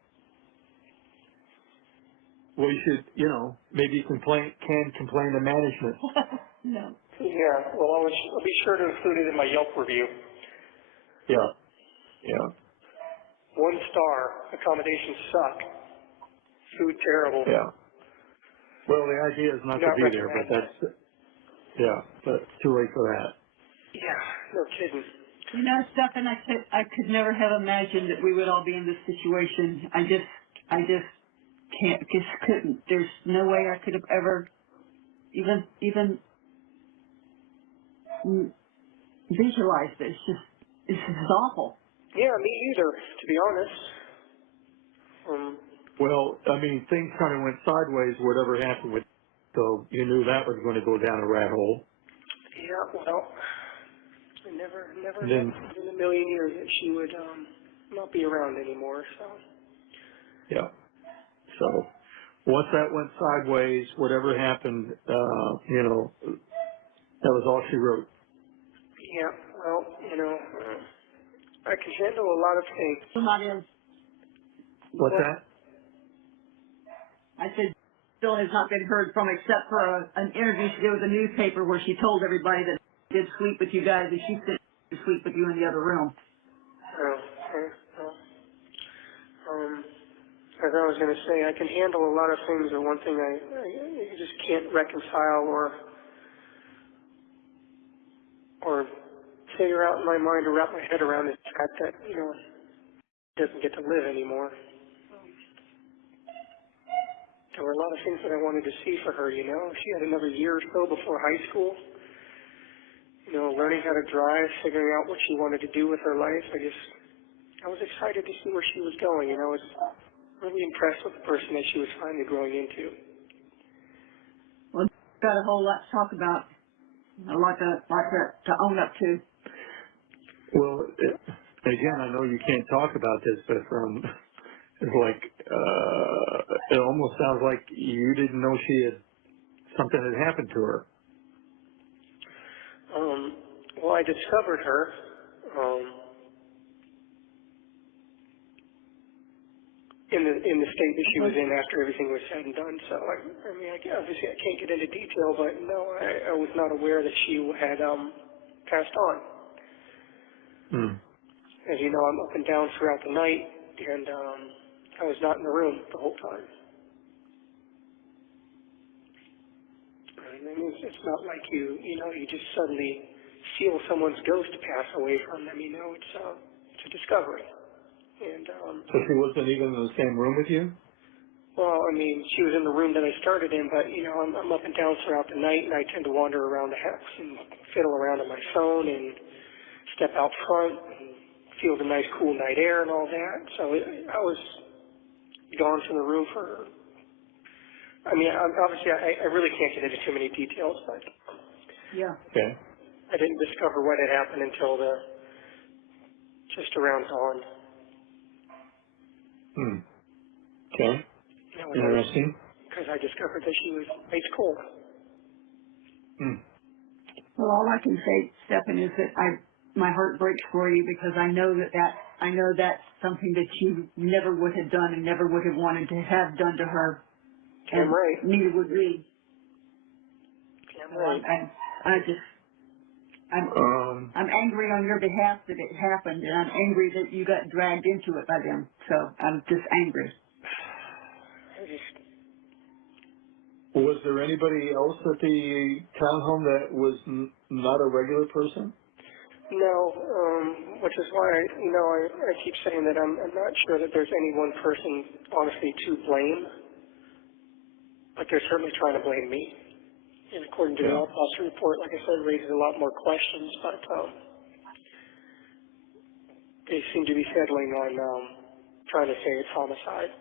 well, you should, you know, maybe you can complain to management. No. Yeah. Well, I'll be sure to include it in my Yelp review. Yeah. Yeah. 1 star. Accommodations suck. Food terrible. Yeah. Well, the idea is not to be there, but but too late for that. Yeah, no kidding. You know, Stephan, I could never have imagined that we would all be in this situation. I just couldn't. There's no way I could have ever even visualized this. This is awful. Yeah, me either, to be honest. Well, I mean, things kind of went sideways, whatever happened with, so you knew that was going to go down a rat hole. Yeah, well, I never Then, in a million years that she would not be around anymore, so. yeah. So, once that went sideways, whatever happened, you know, that was all she wrote. Yeah, well, you know, I can handle a lot of things. Still not in. What's that? I said, still has not been heard from except for an interview she did with a newspaper where she told everybody that she did sleep with you guys and she did sleep with you in the other room. As I was going to say, I can handle a lot of things, but one thing I just can't reconcile or figure out in my mind or wrap my head around is the fact that, you know, she doesn't get to live anymore. There were a lot of things that I wanted to see for her, you know. She had another year or so before high school. You know, learning how to drive, figuring out what she wanted to do with her life. I was excited to see where she was going, you know. really impressed with the person that she was finally growing into. Well, got a whole lot to talk about, a lot to own up to. Well, again, I know you can't talk about this, but it's like, it almost sounds like you didn't know something had happened to her. Well, I discovered her, in the state that she was in after everything was said and done. So, I mean, obviously I can't get into detail, but no, I was not aware that she had passed on. Hmm. As you know, I'm up and down throughout the night, and I was not in the room the whole time. I mean, it's not like you just suddenly feel someone's ghost pass away from them. It's a discovery. And So she wasn't even in the same room with you? well, I mean, she was in the room that I started in, but I'm up and down throughout the night, and I tend to wander around the house and fiddle around on my phone and step out front and feel the nice, cool night air and all that. So I was gone from the room for. I mean, obviously, I really can't get into too many details, but Yeah. Okay. I didn't discover what had happened until just around dawn. Hmm. Okay. Interesting. Because I discovered that she was ice cold. Hmm. Well, all I can say, Stephan, is that my heart breaks for you because I know that's something that you never would have done and never would have wanted to have done to her. Damn And right. neither would we. Damn So right. I'm angry on your behalf that it happened, and I'm angry that you got dragged into it by them. So I'm just angry. I just, Was there anybody else at the townhome that was not a regular person? no, which is why I keep saying that I'm not sure that there's any one person honestly to blame, but they're certainly trying to blame me. And according to the Yeah. autopsy report, like I said, raises a lot more questions, but they seem to be settling on trying to say it's homicide.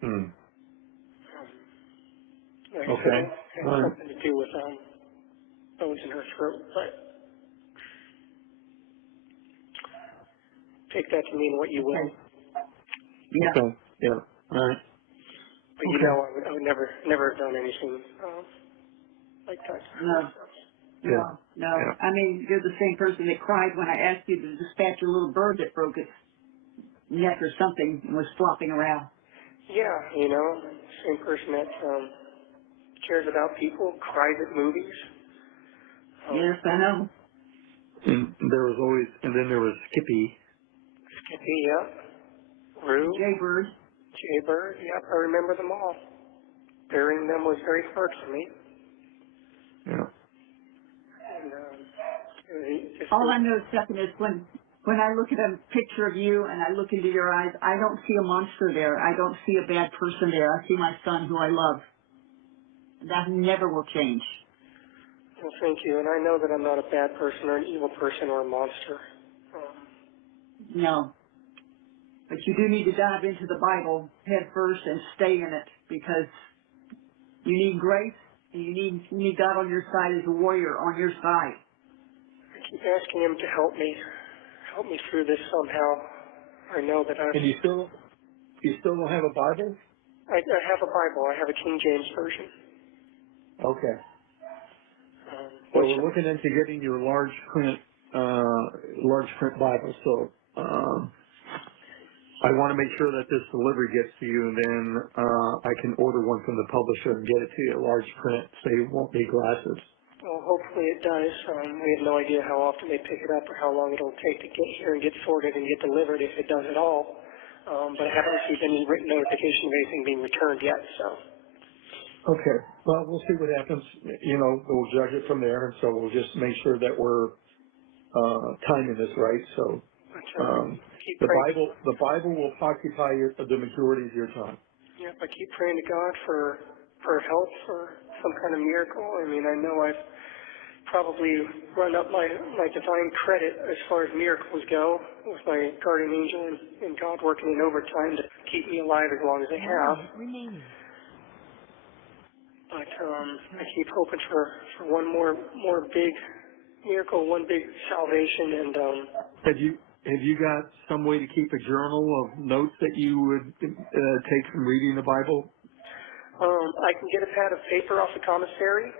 Hmm. Like I said, Okay. it has All right. something to do with bones in her throat, but take that to mean what you will. Okay. Yeah. Okay. Yeah. All right. But Okay. I would never have done anything like that. No. Yeah. No. Yeah. I mean, you're the same person that cried when I asked you to dispatch a little bird that broke its neck or something and was flopping around. Yeah, same person that cares about people, cries at movies. Yes, I know. And then there was Skippy. Skippy, yep. Rue, Jaybird. Jaybird, yep. I remember them all. Burying them was very hard for me. Yeah. And it just All I know, Stephan, is when I look at a picture of you and I look into your eyes, I don't see a monster there. I don't see a bad person there. I see my son who I love. That never will change. well, thank you. And I know that I'm not a bad person or an evil person or a monster. No. But you do need to dive into the Bible head first and stay in it because you need grace and you need God on your side as a warrior on your side. I keep asking him to help me through this somehow. I know that And you still don't have a Bible? I have a Bible. I have a King James version. Okay. Well, Which we're looking into getting your large print Bible. So I want to make sure that this delivery gets to you, and then I can order one from the publisher and get it to you large print, so you won't need glasses. well, hopefully it does. We have no idea how often they pick it up or how long it'll take to get here and get sorted and get delivered, if it does at all. But I haven't received any written notification of anything being returned yet. So Okay. Well, we'll see what happens. We'll judge it from there, and so we'll just make sure that we're timing this right. So but, keep the praying. Bible will occupy the majority of your time. Yep, I keep praying to God for help, for some kind of miracle. I mean, I know I've probably run up my divine credit as far as miracles go, with my guardian angel and God working in overtime to keep me alive as long as they have. But I keep hoping for one more big miracle, one big salvation, and Have you got some way to keep a journal of notes that you would take from reading the Bible? I can get a pad of paper off the commissary,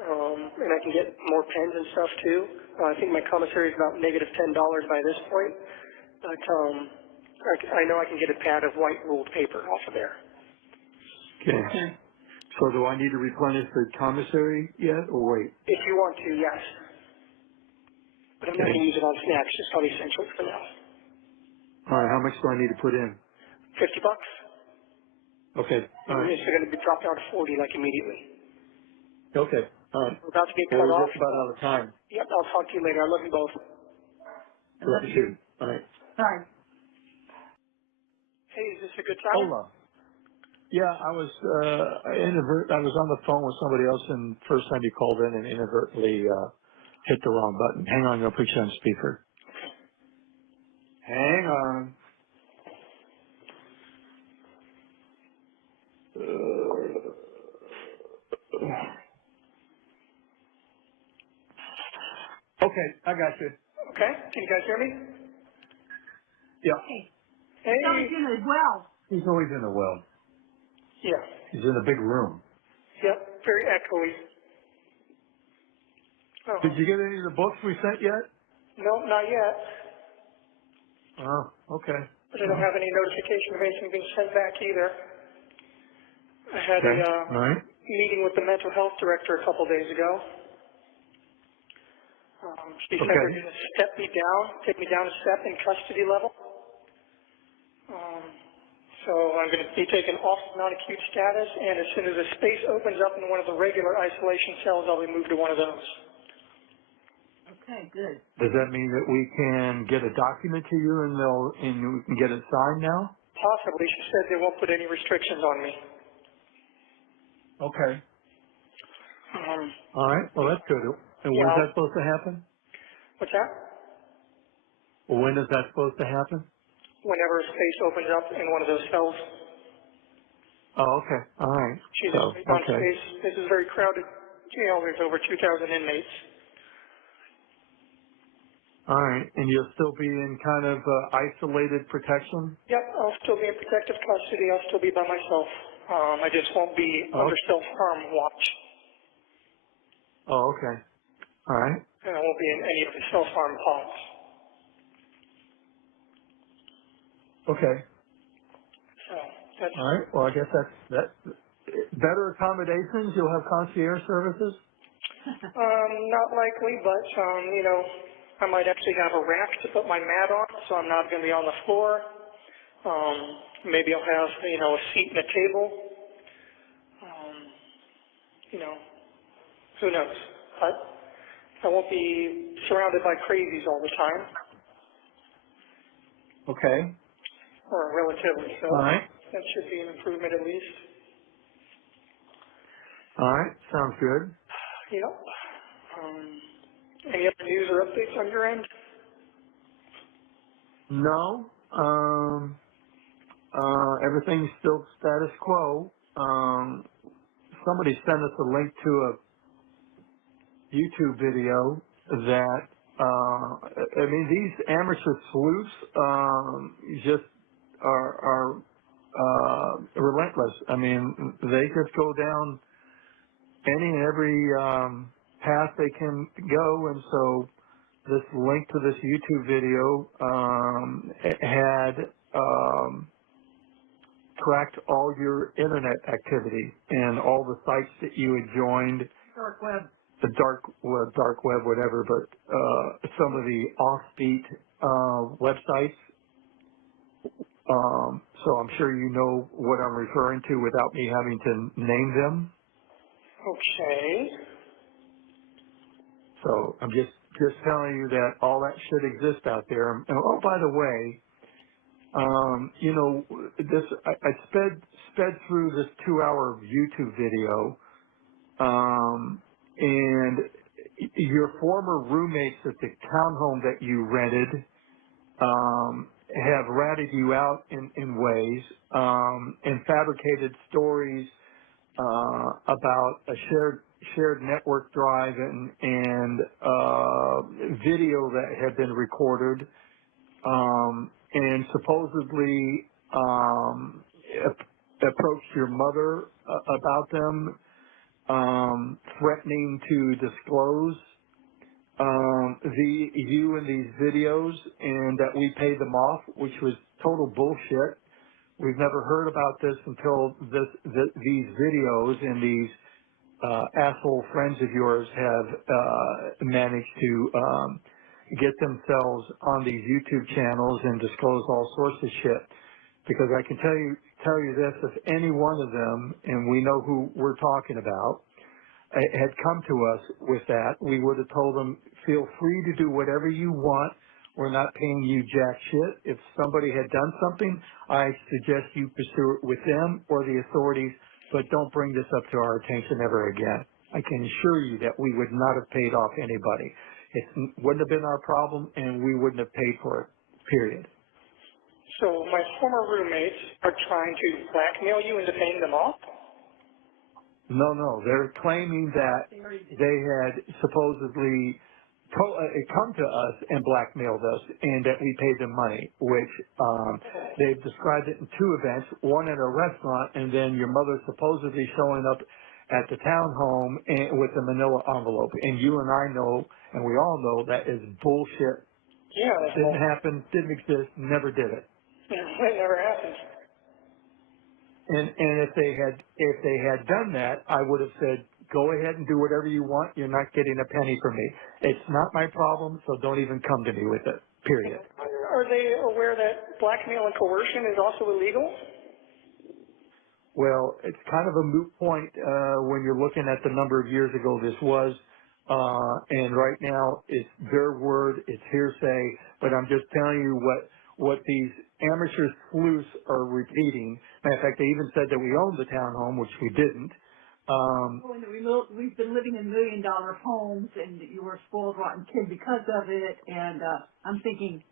and I can get more pens and stuff too. I think my commissary is about negative $10 by this point, but I know I can get a pad of white ruled paper off of there. Okay. So do I need to replenish the commissary yet, or wait? If you want to, yes. But I'm not going to use it on snacks, just on essentials for now. All right, how much do I need to put in? $50. Okay. All right. It's going to be dropped down to 40 like immediately. Okay. All right. We're about to get Well, cut we're off. just about out of time. Yep, I'll talk to you later. I love you both. I love you. All right. Sorry. Hey, is this a good time? Hold on. Yeah, I was on the phone with somebody else, and first time you called in and inadvertently hit the wrong button. Hang on, I'll put you on speaker. Hang on. Okay, I got you. Okay, can you guys hear me? Yeah. Hey. Somebody's in as well. He's always in the well. Yeah. He's in a big room. Yep, very echoey. Oh. Did you get any of the books we sent yet? No, not yet. Oh, okay. But I don't have any notification of anything being sent back either. I had Okay. a All right. meeting with the mental health director a couple days ago. She said Okay. they're going to step me down, take me down a step in custody level. So I'm going to be taken off non-acute status, and as soon as a space opens up in one of the regular isolation cells, I'll be moved to one of those. Okay, good. Does that mean that we can get a document to you and we can get it signed now? Possibly. She said they won't put any restrictions on me. Okay. Um, All right. Well, that's good. And Yeah, when's that supposed to happen? what's that? Well, when is that supposed to happen? Whenever a space opens up in one of those cells. Oh, okay. All right. She's So, on okay. space. This is a very crowded jail. There's over 2,000 inmates. All right. And you'll still be in kind of isolated protection? Yep, I'll still be in protective custody. I'll still be by myself. I just won't be under self-harm watch. Oh, okay. All right. And I won't be in any of the self-harm pods. Okay. So that's All right. Well, I guess that's better accommodations. You'll have concierge services? not likely, but I might actually have a rack to put my mat on, so I'm not going to be on the floor. Maybe I'll have a seat and a table. Who knows? But I won't be surrounded by crazies all the time, Okay. or relatively so. All right. That should be an improvement at least. All right. Sounds good. Yep. Any other news or updates on your end? No. Everything's still status quo. Somebody sent us a link to a YouTube video that, these amateur sleuths, just are relentless. I mean, they just go down any and every, path they can go. And so this link to this YouTube video, had, tracked all your internet activity and all the sites that you had joined, Dark web. the dark web, whatever, but some of the offbeat websites. So I'm sure you know what I'm referring to without me having to name them. Okay. So I'm just telling you that all that should exist out there. And oh, by the way, I sped through this 2-hour YouTube video, and your former roommates at the townhome that you rented have ratted you out in ways and fabricated stories about a shared network drive and video that had been recorded and supposedly approached your mother about them, threatening to disclose you in these videos and that we paid them off, which was total bullshit. We've never heard about this until these videos and these asshole friends of yours have managed to get themselves on these YouTube channels and disclose all sorts of shit. Because I can tell you this, if any one of them, and we know who we're talking about, had come to us with that, we would have told them, feel free to do whatever you want. We're not paying you jack shit. If somebody had done something, I suggest you pursue it with them or the authorities, but don't bring this up to our attention ever again. I can assure you that we would not have paid off anybody. It wouldn't have been our problem, and we wouldn't have paid for it, period. So my former roommates are trying to blackmail you into paying them off? No. They're claiming that they had supposedly come to us and blackmailed us and that we paid them money, which they've described it in two events, one at a restaurant and then your mother supposedly showing up at the townhome with a manila envelope. And you and I know, and we all know, that is bullshit. Yeah. Didn't happen, didn't exist, never did it. It never happened. And if they had done that, I would have said, go ahead and do whatever you want. You're not getting a penny from me. It's not my problem, so don't even come to me with it, period. Are they aware that blackmail and coercion is also illegal? Well, it's kind of a moot point when you're looking at the number of years ago this was. And right now, it's their word, it's hearsay, but I'm just telling you what these amateur sleuths are repeating. Matter of fact, they even said that we owned the townhome, which we didn't. We've been living in $1 million homes, and you were a spoiled, rotten kid because of it. And I'm thinking,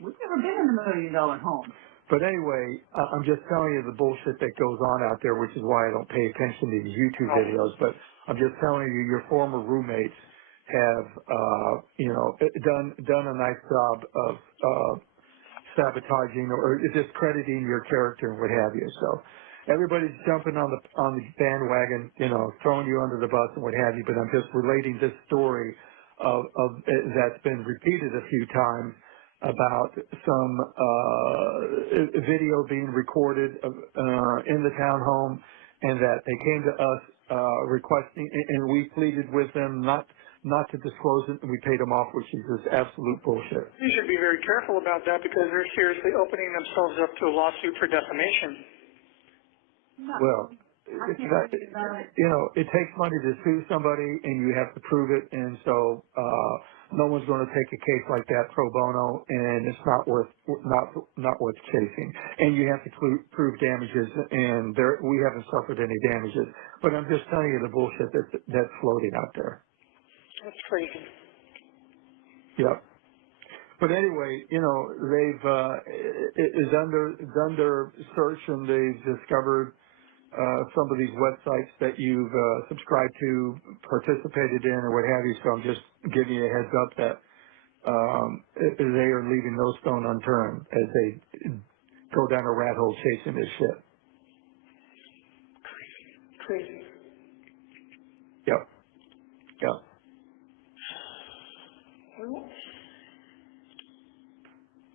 we've never been in a $1 million home. But anyway, I'm just telling you the bullshit that goes on out there, which is why I don't pay attention to these YouTube videos. But I'm just telling you, your former roommates have, done a nice job of sabotaging or discrediting your character and what have you. So everybody's jumping on the bandwagon, throwing you under the bus and what have you. But I'm just relating this story of that's been repeated a few times about some video being recorded in the townhome, and that they came to us requesting, and we pleaded with them not to disclose it, and we paid them off, which is just absolute bullshit. You should be very careful about that because they're seriously opening themselves up to a lawsuit for defamation. Well, it's not, it takes money to sue somebody, and you have to prove it, and so no one's going to take a case like that pro bono, and it's not worth chasing. And you have to prove damages, and we haven't suffered any damages. But I'm just telling you the bullshit that's floating out there. That's crazy. Yep. But anyway, they've done their search, and they've discovered some of these websites that you've subscribed to, participated in, or what have you. So I'm just giving you a heads up that they are leaving no stone unturned as they go down a rat hole chasing this shit. Crazy. Yep.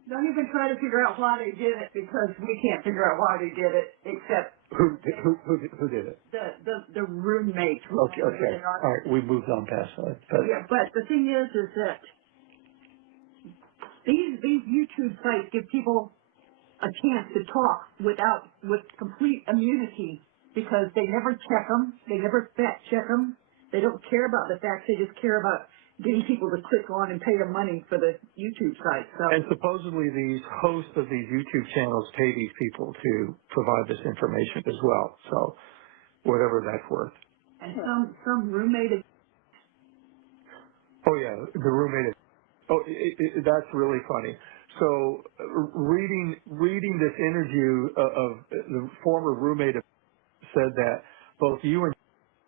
Don't even try to figure out why they did it, because we can't figure out why they did it, except Who did it? the roommate. Okay. All right, we moved on past that. Yeah, but the thing is that these YouTube sites give people a chance to talk with complete immunity, because they never check them, they never fact check them, they don't care about the facts, they just care about getting people to click on and pay them money for the YouTube site. So. And supposedly these hosts of these YouTube channels pay these people to provide this information as well. So whatever that's worth. And some roommate. Oh yeah, the roommate. Oh, that's really funny. So reading this interview of the former roommate said that both you and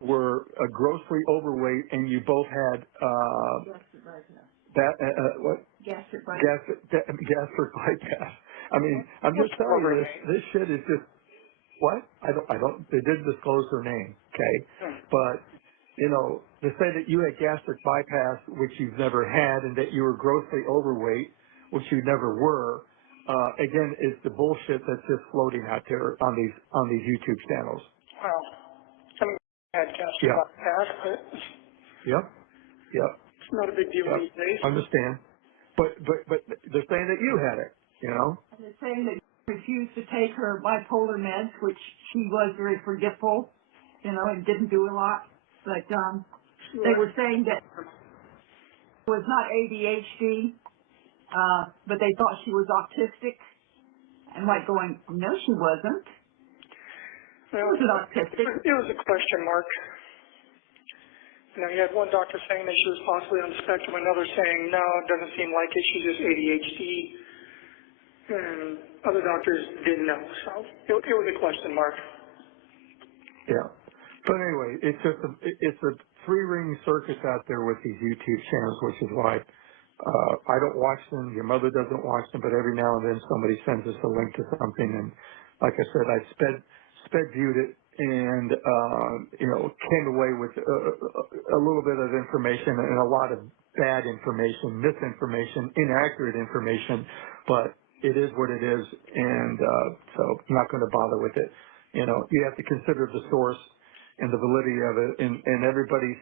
were grossly overweight, and you both had that what Gastric bypass. gastric bypass. I mean, I'm just telling you, this shit is just what I don't. They didn't disclose her name, okay? But to say that you had gastric bypass, which you've never had, and that you were grossly overweight, which you never were, again, is the bullshit that's just floating out there on these YouTube channels. Well, I mean, I had gastric Yeah. bypass, but Yep. Yep. it's not a big deal Yep. these days. Understand. But they're saying that you had it, And they're saying that she refused to take her bipolar meds, which she was very forgetful, and didn't do a lot. But they were saying that it was not ADHD, but they thought she was autistic. And going, no, she wasn't. She wasn't autistic. It was a question mark. You had one doctor saying that she was possibly on the spectrum, another saying, no, it doesn't seem like it, she's just ADHD. And other doctors didn't know, so it was a question mark. Yeah. But anyway, it's a three-ring circus out there with these YouTube channels, which is why I don't watch them. Your mother doesn't watch them, but every now and then somebody sends us a link to something, and like I said, I sped viewed it and came away with a little bit of information and a lot of bad information, misinformation, inaccurate information, but it is what it is, and so I'm not going to bother with it. You have to consider the source and the validity of it, and everybody's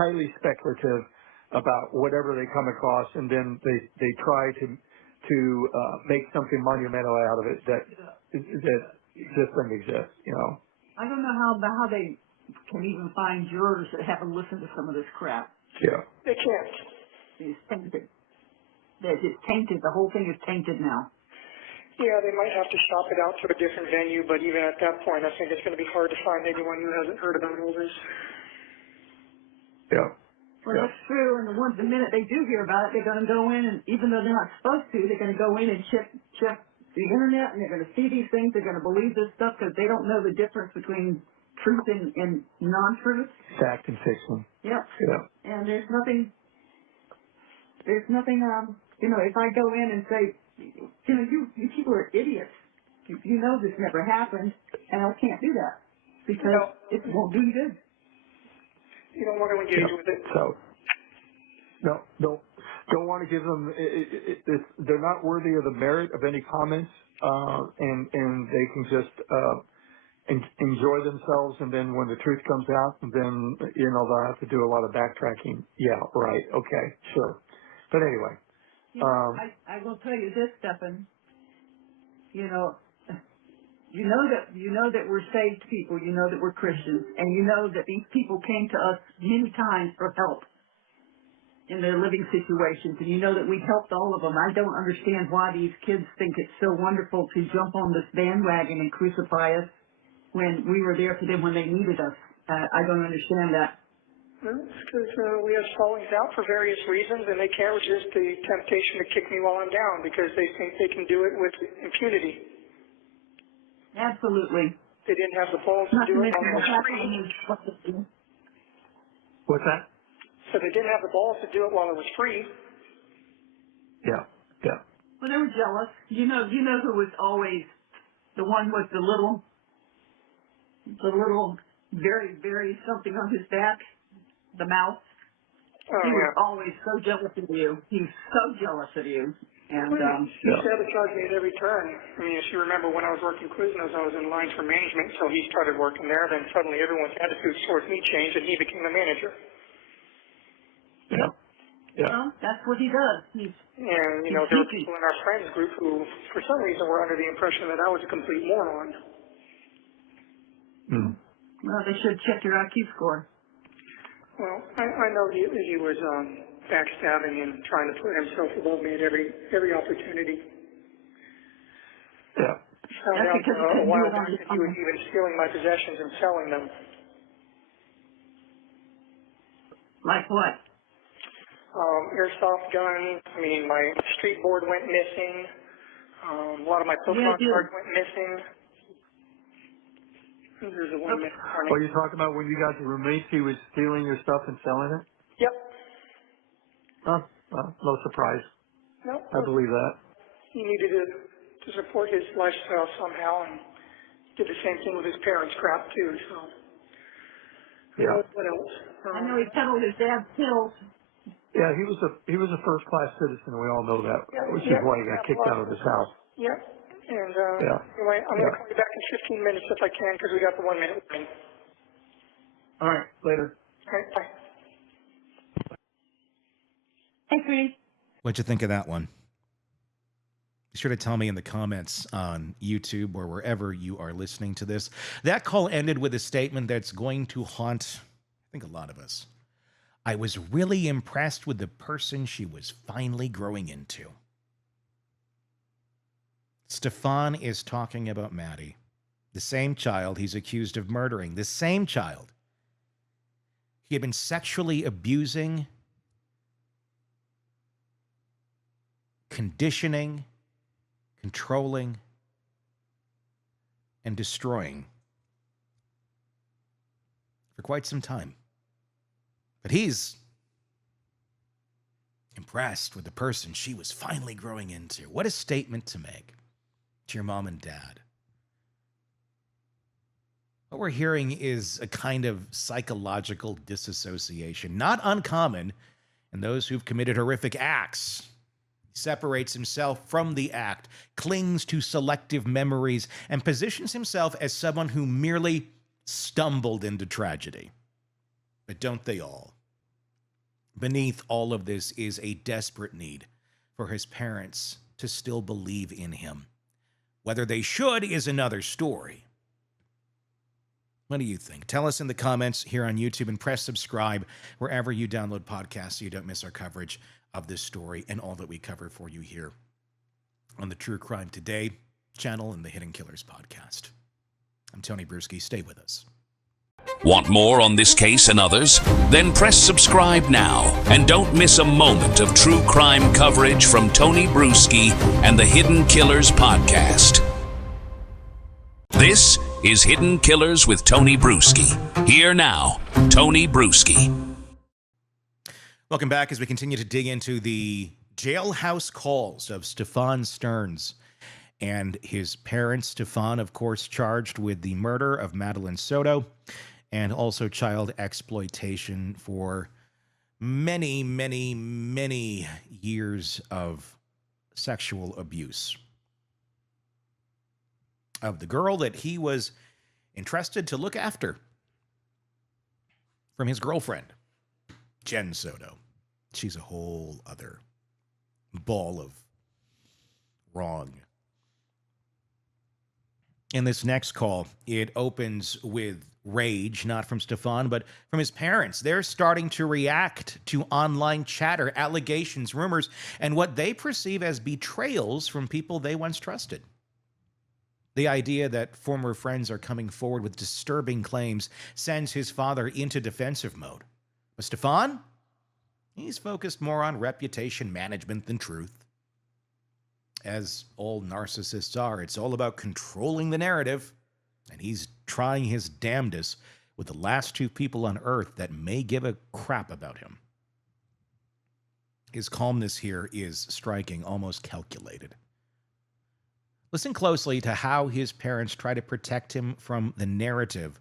highly speculative about whatever they come across, and then they try to make something monumental out of it that just doesn't exist. I don't know how they can even find jurors that haven't listened to some of this crap. Yeah. They can't. It's tainted. It's tainted. The whole thing is tainted now. Yeah, they might have to shop it out to a different venue, but even at that point, I think it's going to be hard to find anyone who hasn't heard about all this. Yeah. Well, that's true, and the minute they do hear about it, they're going to go in, and even though they're not supposed to, they're going to go in and check the internet, and they're going to see these things, they're going to believe this stuff because they don't know the difference between truth and non-truth. Fact and fiction. Yep. Yeah. And there's nothing, if I go in and say, you people are idiots. You know this never happened, and I can't do that because it won't do you good. You don't want to engage with it. So, don't want to give them. They're not worthy of the merit of any comments, and they can just enjoy themselves. And then when the truth comes out, then they'll have to do a lot of backtracking. Yeah, right. Okay, sure. But anyway, I will tell you this, Stephan. You know that we're saved people. You know that we're Christians, and you know that these people came to us many times for help in their living situations, and you know that we helped all of them. I don't understand why these kids think it's so wonderful to jump on this bandwagon and crucify us when we were there for them when they needed us. I don't understand that. Well, it's because we have fallings out for various reasons, and they can't resist the temptation to kick me while I'm down because they think they can do it with impunity. Absolutely. They didn't have the balls to do it while it was free. what's that? So they didn't have the balls to do it while it was free. Yeah. Well, they were jealous. You know who was always the one with the little, very, very something on his back, the mouse. He was always so jealous of you. He was so jealous of you. And he sabotaged me at every turn. I mean, if you remember when I was working Quiznos, I was in line for management, so he started working there. Then suddenly everyone's attitude towards me changed, and he became the manager. Yeah. Well, that's what he does. And, there were people in our friends group who, for some reason, were under the impression that I was a complete moron. Well, they should check your IQ score. Well, I know he was backstabbing and trying to put himself above me at every opportunity. Yeah. Found out a while back that he was even stealing my possessions and selling them. Like what? Airsoft guns. I mean, my street board went missing. A lot of my Pokemon cards went missing. There's a one missing morning. Well, you're talking about when you got the roommate, he was stealing your stuff and selling it? Yep. Well, no surprise. Nope. I believe that. He needed to support his lifestyle somehow, and did the same thing with his parents' crap too. So. Yeah. What else? I know he peddled his dad's pills. Yeah, he was a first class citizen. We all know that, which is why he got kicked out of his house. Yep. And Yeah. anyway, I'm going to call you back in 15 minutes if I can, because we got the 1 minute warning. All right, later. All right, bye. Hey, sweetie. What'd you think of that one? Be sure to tell me in the comments on YouTube or wherever you are listening to this. That call ended with a statement that's going to haunt, I think, a lot of us. I was really impressed with the person she was finally growing into. Stephan is talking about Maddie, the same child he's accused of murdering, the same child he had been sexually abusing, conditioning, controlling, and destroying for quite some time. But he's impressed with the person she was finally growing into. What a statement to make to your mom and dad. What we're hearing is a kind of psychological disassociation, not uncommon in those who've committed horrific acts. He separates himself from the act, clings to selective memories, and positions himself as someone who merely stumbled into tragedy. But don't they all? Beneath all of this is a desperate need for his parents to still believe in him. Whether they should is another story. What do you think? Tell us in the comments here on YouTube, and press subscribe wherever you download podcasts so you don't miss our coverage of this story and all that we cover for you here on the True Crime Today channel and the Hidden Killers podcast. I'm Tony Bruschi. Stay with us. Want more on this case and others? Then press subscribe now and don't miss a moment of true crime coverage from Tony Bruschi and the Hidden Killers podcast. This is Hidden Killers with Tony Bruschi. Here now, Tony Bruschi. Welcome back as we continue to dig into the jailhouse calls of Stephan Sterns and his parents. Stephan, of course, charged with the murder of Madeline Soto and also child exploitation for many, many, many years of sexual abuse of the girl that he was entrusted to look after from his girlfriend, Jen Soto. She's a whole other ball of wrong. In this next call, it opens with rage, not from Stephan, but from his parents. They're starting to react to online chatter, allegations, rumors, and what they perceive as betrayals from people they once trusted. The idea that former friends are coming forward with disturbing claims sends his father into defensive mode. But Stephan, he's focused more on reputation management than truth. As all narcissists are, it's all about controlling the narrative, and he's trying his damnedest with the last two people on earth that may give a crap about him. His calmness here is striking, almost calculated. Listen closely to how his parents try to protect him from the narrative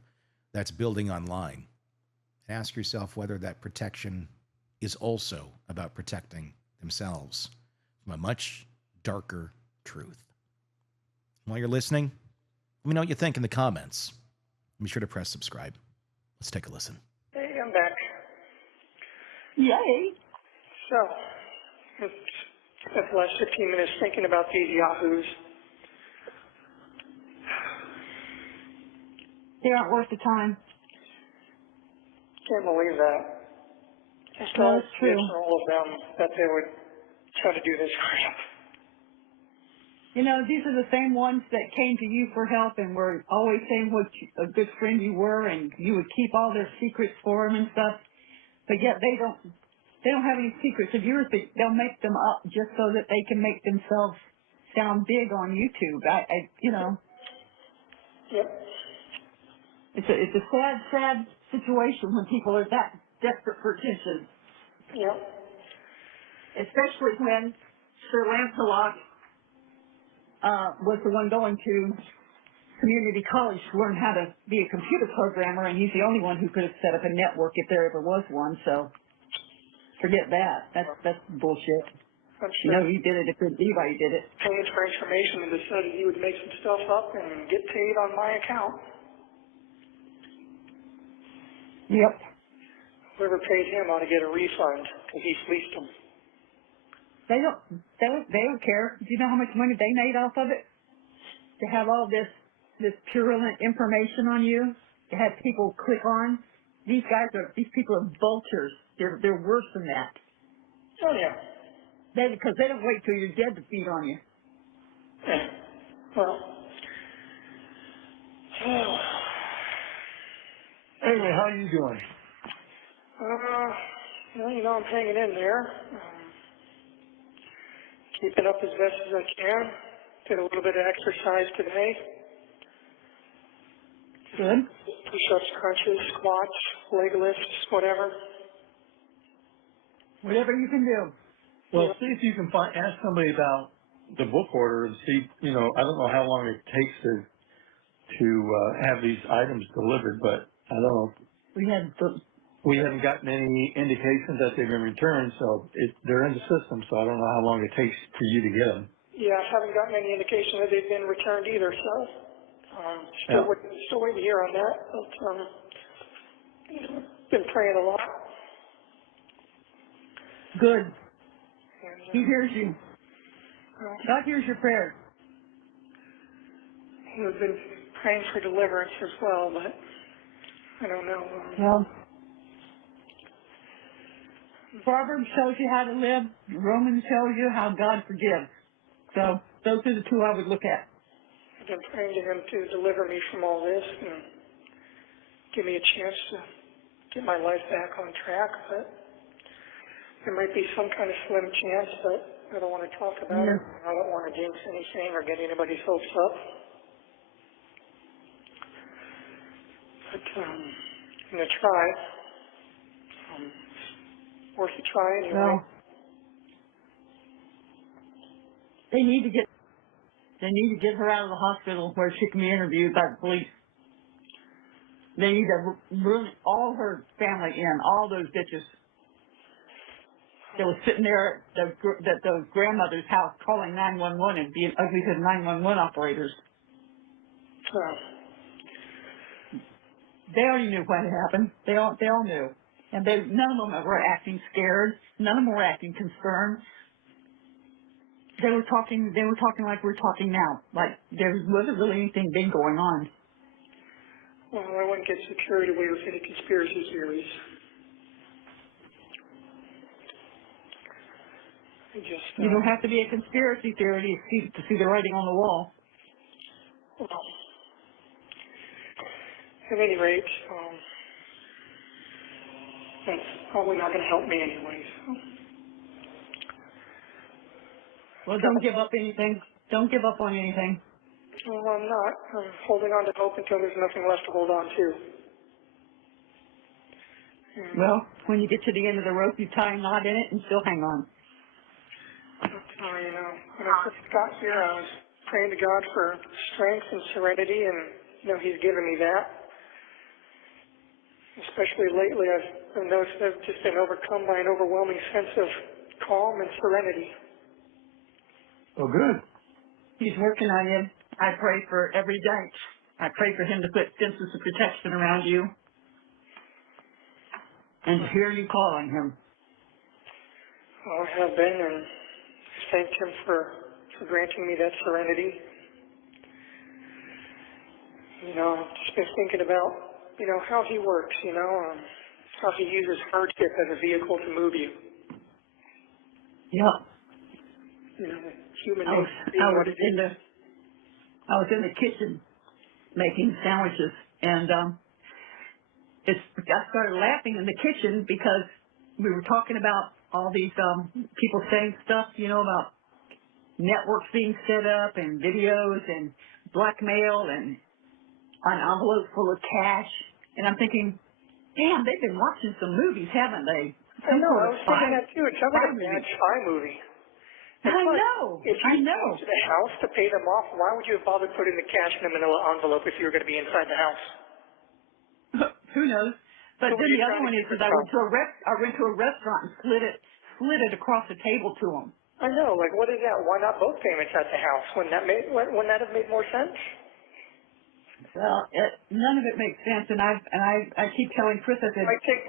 that's building online. And ask yourself whether that protection is also about protecting themselves from a much darker truth. While you're listening, let me know what you think in the comments. Be sure to press subscribe. Let's take a listen. Hey, I'm back. Yay. So, spent the last 15 minutes thinking about these yahoos. They aren't worth the time. Can't believe that. Just No, it's true. For all of them that they would try to do this crap. You know, these are the same ones that came to you for help and were always saying what a good friend you were, and you would keep all their secrets for them and stuff. But yet they don't They don't have any secrets of yours, but they'll make them up just so that they can make themselves sound big on YouTube. You know, Yep. it's a sad situation when people are that desperate for attention, Yep. especially when Sir Lancelot was the one going to community college to learn how to be a computer programmer, and he's the only one who could have set up a network if there ever was one. So forget that. That's bullshit. I'm You sure know, he did it if anybody did it. paid for information and decided he would make some stuff up and get paid on my account. Yep. Whoever paid him ought to get a refund because he fleeced them. They don't care. Do you know how much money they made off of it? To have all this purulent information on you, to have people click on. These people are vultures. They're worse than that. Oh yeah. Because they don't wait till you're dead to feed on you. Yeah. Well. Anyway, how are you doing? Well, you know, I'm hanging in there. Keeping up as best as I can. Did a little bit of exercise today. Good. Push-ups, crunches, squats, leg lifts, whatever. Whatever you can do. Well, see if you can ask somebody about the book order and see, you know, I don't know how long it takes to have these items delivered, but I don't know. We haven't gotten any indications that they've been returned, so they're in the system, so I don't know how long it takes for you to get them. Yeah, I haven't gotten any indication that they've been returned either, so still waiting to hear on that. But been praying a lot. Good. And, He hears you. God hears your prayers. I've been praying for deliverance as well, but I don't know. Well, Proverbs tells you how to live. Romans tells you how God forgives. So those are the two I would look at. I've been praying to him to deliver me from all this and give me a chance to get my life back on track, but there might be some kind of slim chance, but I don't want to talk about it. I don't want to jinx anything or get anybody's hopes up. But I'm going to try. Worth a try anyway. Well, they need to get her out of the hospital where she can be interviewed by the police. They need to bring all her family in, all those bitches that was sitting there at the grandmother's house calling 911 and being ugly to the 911 operators. They already knew what had happened. They all knew. And none of them were acting scared. None of them were acting concerned. They were talking like we're talking now. Like there wasn't really anything big going on. Well, I wouldn't get so carried away with any conspiracy theories. You don't have to be a conspiracy theorist to see the writing on the wall. Well, at any rate, that's probably not going to help me anyway. So. Well, don't give up anything. Don't give up on anything. Well, I'm not. I'm holding on to hope until there's nothing left to hold on to. And, well, when you get to the end of the rope, you tie a knot in it and still hang on. You know, when I first got here, I was praying to God for strength and serenity, and, you know, He's given me that. Especially lately, I've noticed I've just been overcome by an overwhelming sense of calm and serenity. Oh, good. He's working on you. I pray for every day. I pray for him to put fences of protection around you and to hear you calling him. Well, I have been, and thank him for granting me that serenity. You know, I've just been thinking about, you know, how he works, you know, how he uses hardship as a vehicle to move you. Yep. You know, human I nature. was in the kitchen making sandwiches, and I started laughing in the kitchen because we were talking about all these people saying stuff, about networks being set up and videos and blackmail and an envelope full of cash. And I'm thinking, damn, they've been watching some movies, haven't they? I know. I was thinking that too. It sounds like a bad spy movie. I know. If you came to the house to pay them off, why would you have bothered putting the cash in a manila envelope if you were going to be inside the house? Who knows? But then the other one is I went to a restaurant and slid it across the table to them. I know. Like, what is that? Why not both payments at the house? Wouldn't that have made more sense? Well, none of it makes sense, and I keep telling Chris, I said, why can't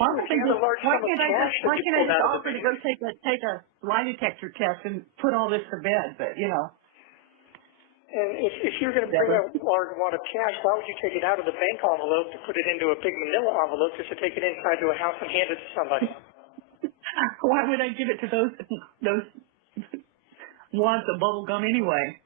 I just offer to go take a lie detector test and put all this to bed? But And if you're going to bring a large amount of cash, why would you take it out of the bank envelope to put it into a big manila envelope just to take it inside to a house and hand it to somebody? Why would I give it to those wads of bubble gum anyway?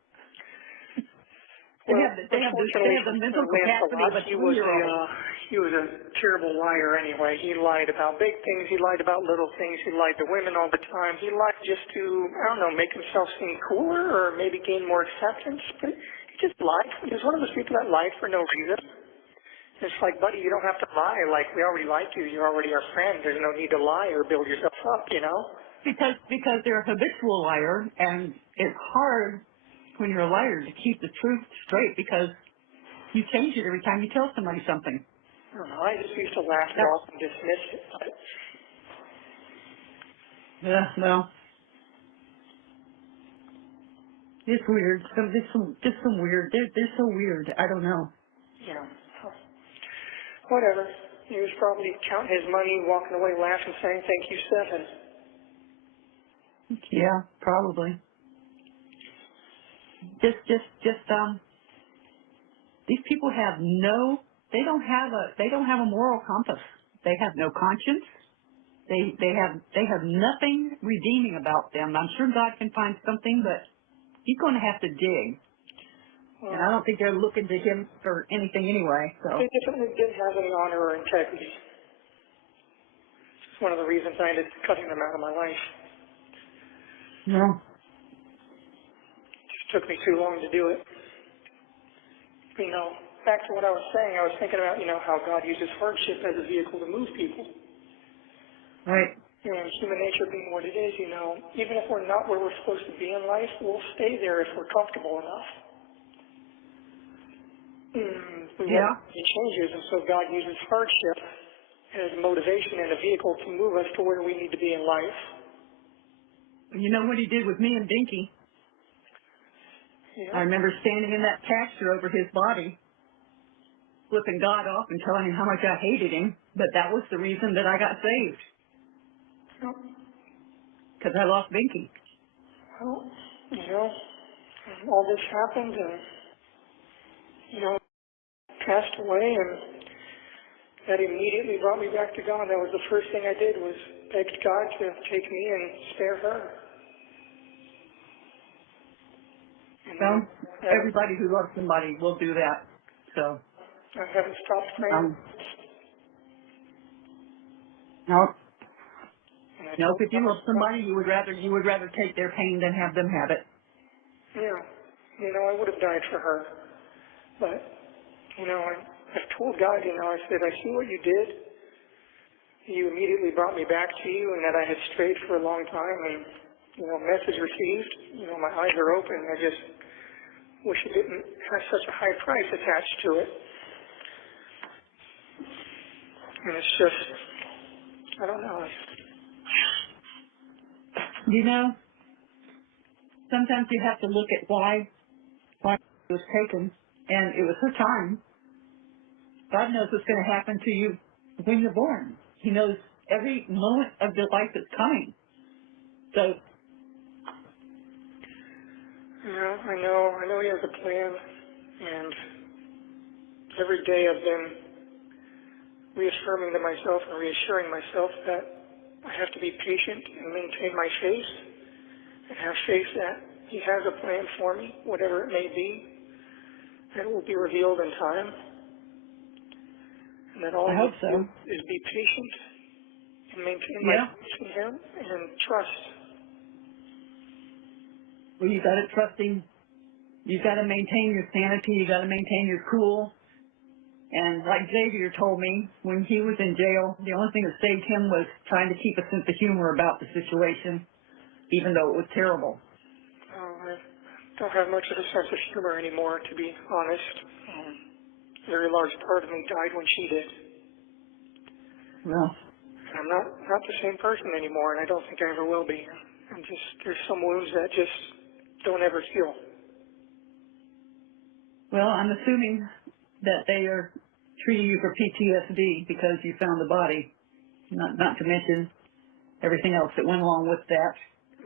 They have the mental capacity of a 2-year-old. He was a terrible liar anyway. He lied about big things. He lied about little things. He lied to women all the time. He lied just to, make himself seem cooler or maybe gain more acceptance. But he just lied. He was one of those people that lied for no reason. It's like, buddy, you don't have to lie. Like, we already lied to you. You're already our friend. There's no need to lie or build yourself up, Because they're a habitual liar, and it's hard when you're a liar to keep the truth straight because you change it every time you tell somebody something. I don't know. I just used to laugh it off and dismiss it. Yeah, well, it's weird. Just some weird. They're so weird. I don't know. Yeah. Whatever. He was probably counting his money, walking away laughing, saying, "Thank you, Stephan." Yeah, probably. These people they don't have a moral compass. They have no conscience. They have nothing redeeming about them. I'm sure God can find something, but He's going to have to dig. Well, and I don't think they're looking to Him for anything anyway. So they definitely didn't have any honor or integrity. It's one of the reasons I ended up cutting them out of my life. no. Took me too long to do it. Back to what I was saying, I was thinking about, how God uses hardship as a vehicle to move people. Right. Human nature being what it is, even if we're not where we're supposed to be in life, we'll stay there if we're comfortable enough. We won't make changes, and so God uses hardship as motivation and a vehicle to move us to where we need to be in life. You know what He did with me and Dinky? Yeah. I remember standing in that pasture over his body, flipping God off and telling him how much I hated him, but that was the reason that I got saved. Because I lost Binky. Well, all this happened and, passed away, and that immediately brought me back to God. That was the first thing I did, was begged God to take me and spare her. Well, everybody who loves somebody will do that. So I haven't stopped praying. No. Nope. If you love somebody, you would rather take their pain than have them have it. Yeah. I would have died for her, but I've told God. I said, I see what you did. You immediately brought me back to you, and that I had strayed for a long time, and message received. My eyes are open. I just wish it didn't have such a high price attached to it. And it's just, I don't know. Sometimes you have to look at why it was taken, and it was her time. God knows what's going to happen to you when you're born. He knows every moment of your life that's coming. So I know He has a plan, and every day I've been reaffirming to myself and reassuring myself that I have to be patient and maintain my faith, and have faith that He has a plan for me, whatever it may be, and it will be revealed in time, and that all I hope so. is be patient and and maintain my Yeah. faith in him and trust. Well, you got to trusting. You got to maintain your sanity. You got to maintain your cool. And like Xavier told me, when he was in jail, the only thing that saved him was trying to keep a sense of humor about the situation, even though it was terrible. I don't have much of a sense of humor anymore, to be honest. A very large part of me died when she did. Well, I'm not the same person anymore, and I don't think I ever will be. There's some wounds that just don't ever heal. well, I'm assuming that they are treating you for PTSD because you found the body, not to mention everything else that went along with that.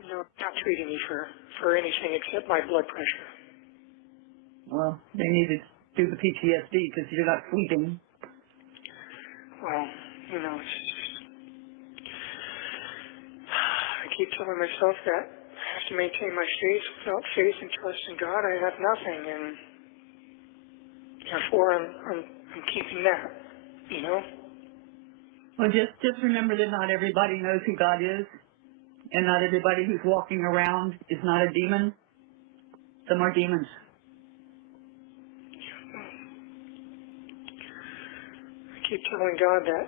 No, not treating me for anything except my blood pressure. Well, they need to do the PTSD because you're not sleeping. Well, it's just, I keep telling myself that I have to maintain my faith. Without faith and trust in God, I have nothing, and therefore I'm keeping that, Well, just remember that not everybody knows who God is, and not everybody who's walking around is not a demon. Some are demons. I keep telling God that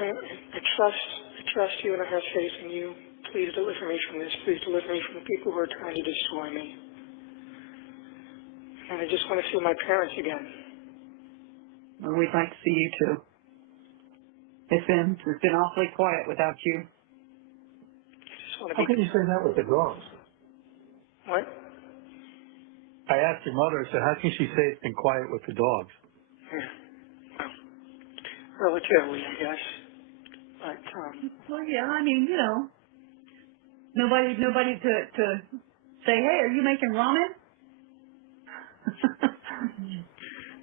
I trust you and I have faith in you. Please deliver me from this. Please deliver me from the people who are trying to destroy me. And I just want to see my parents again. Well, we'd like to see you too. It's been awfully quiet without you. Just want to How be. can you say that with the dogs? What? I asked your mother, I said, how can she say it's been quiet with the dogs? Well, relatively, I guess. But Well, yeah, I mean, nobody to say, hey, are you making ramen?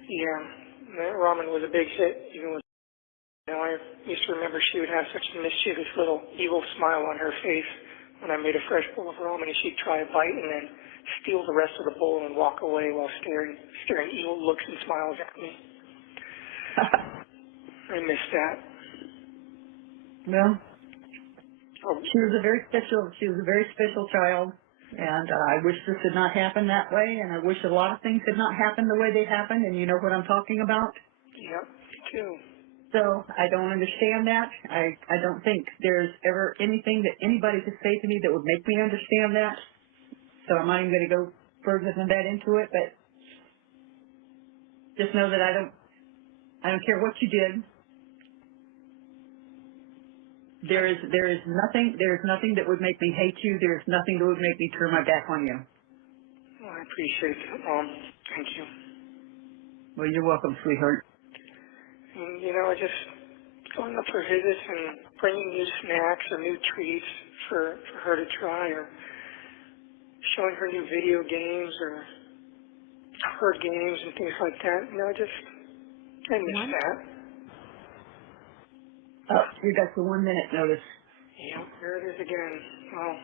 yeah, that ramen was a big hit. Even with, I used to remember she would have such a mischievous little evil smile on her face when I made a fresh bowl of ramen, and she'd try a bite and then steal the rest of the bowl and walk away while staring evil looks and smiles at me. I miss that. Well, Oh, she was a very special child, and I wish this had not happened that way, and I wish a lot of things had not happened the way they happened, and you know what I'm talking about. yep, me too. So I don't understand that. I don't think there's ever anything that anybody could say to me that would make me understand that. So I'm not even going to go further than that into it, but just know that I don't care what you did. There is nothing that would make me hate you. There is nothing that would make me turn my back on you. Well, I appreciate that, Mom. Thank you. Well, you're welcome, sweetheart. And, I just going up for visits and bringing new snacks or new treats for her to try, or showing her new video games or her games and things like that. I miss that. Oh, you got your 1 minute notice. Yeah, there it is again. Well,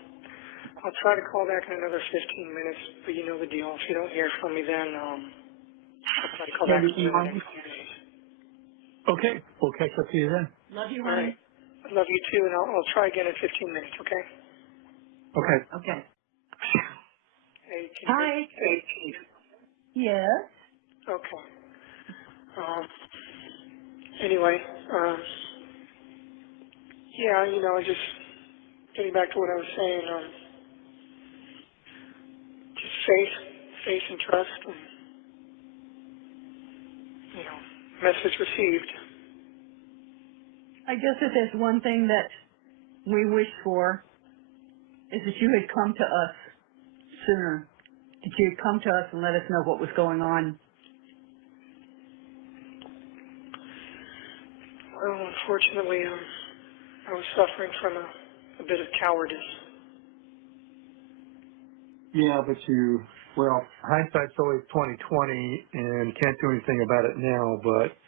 I'll try to call back in another 15 minutes, but you know the deal. If you don't hear from me then, I'll try to call back in the next few days. Okay, we'll catch up to you then. Love you, All honey. right. I love you too, and I'll try again in 15 minutes, okay? Okay. Okay. Hey, can Hi. you hey, Keith. Yes. Okay. Anyway, yeah, just getting back to what I was saying, just faith and trust, and, message received. I guess if there's one thing that we wish for is that you had come to us sooner. That you had come to us and let us know what was going on. Well, unfortunately, I was suffering from a bit of cowardice. Yeah, but hindsight's always 20/20, and can't do anything about it now. But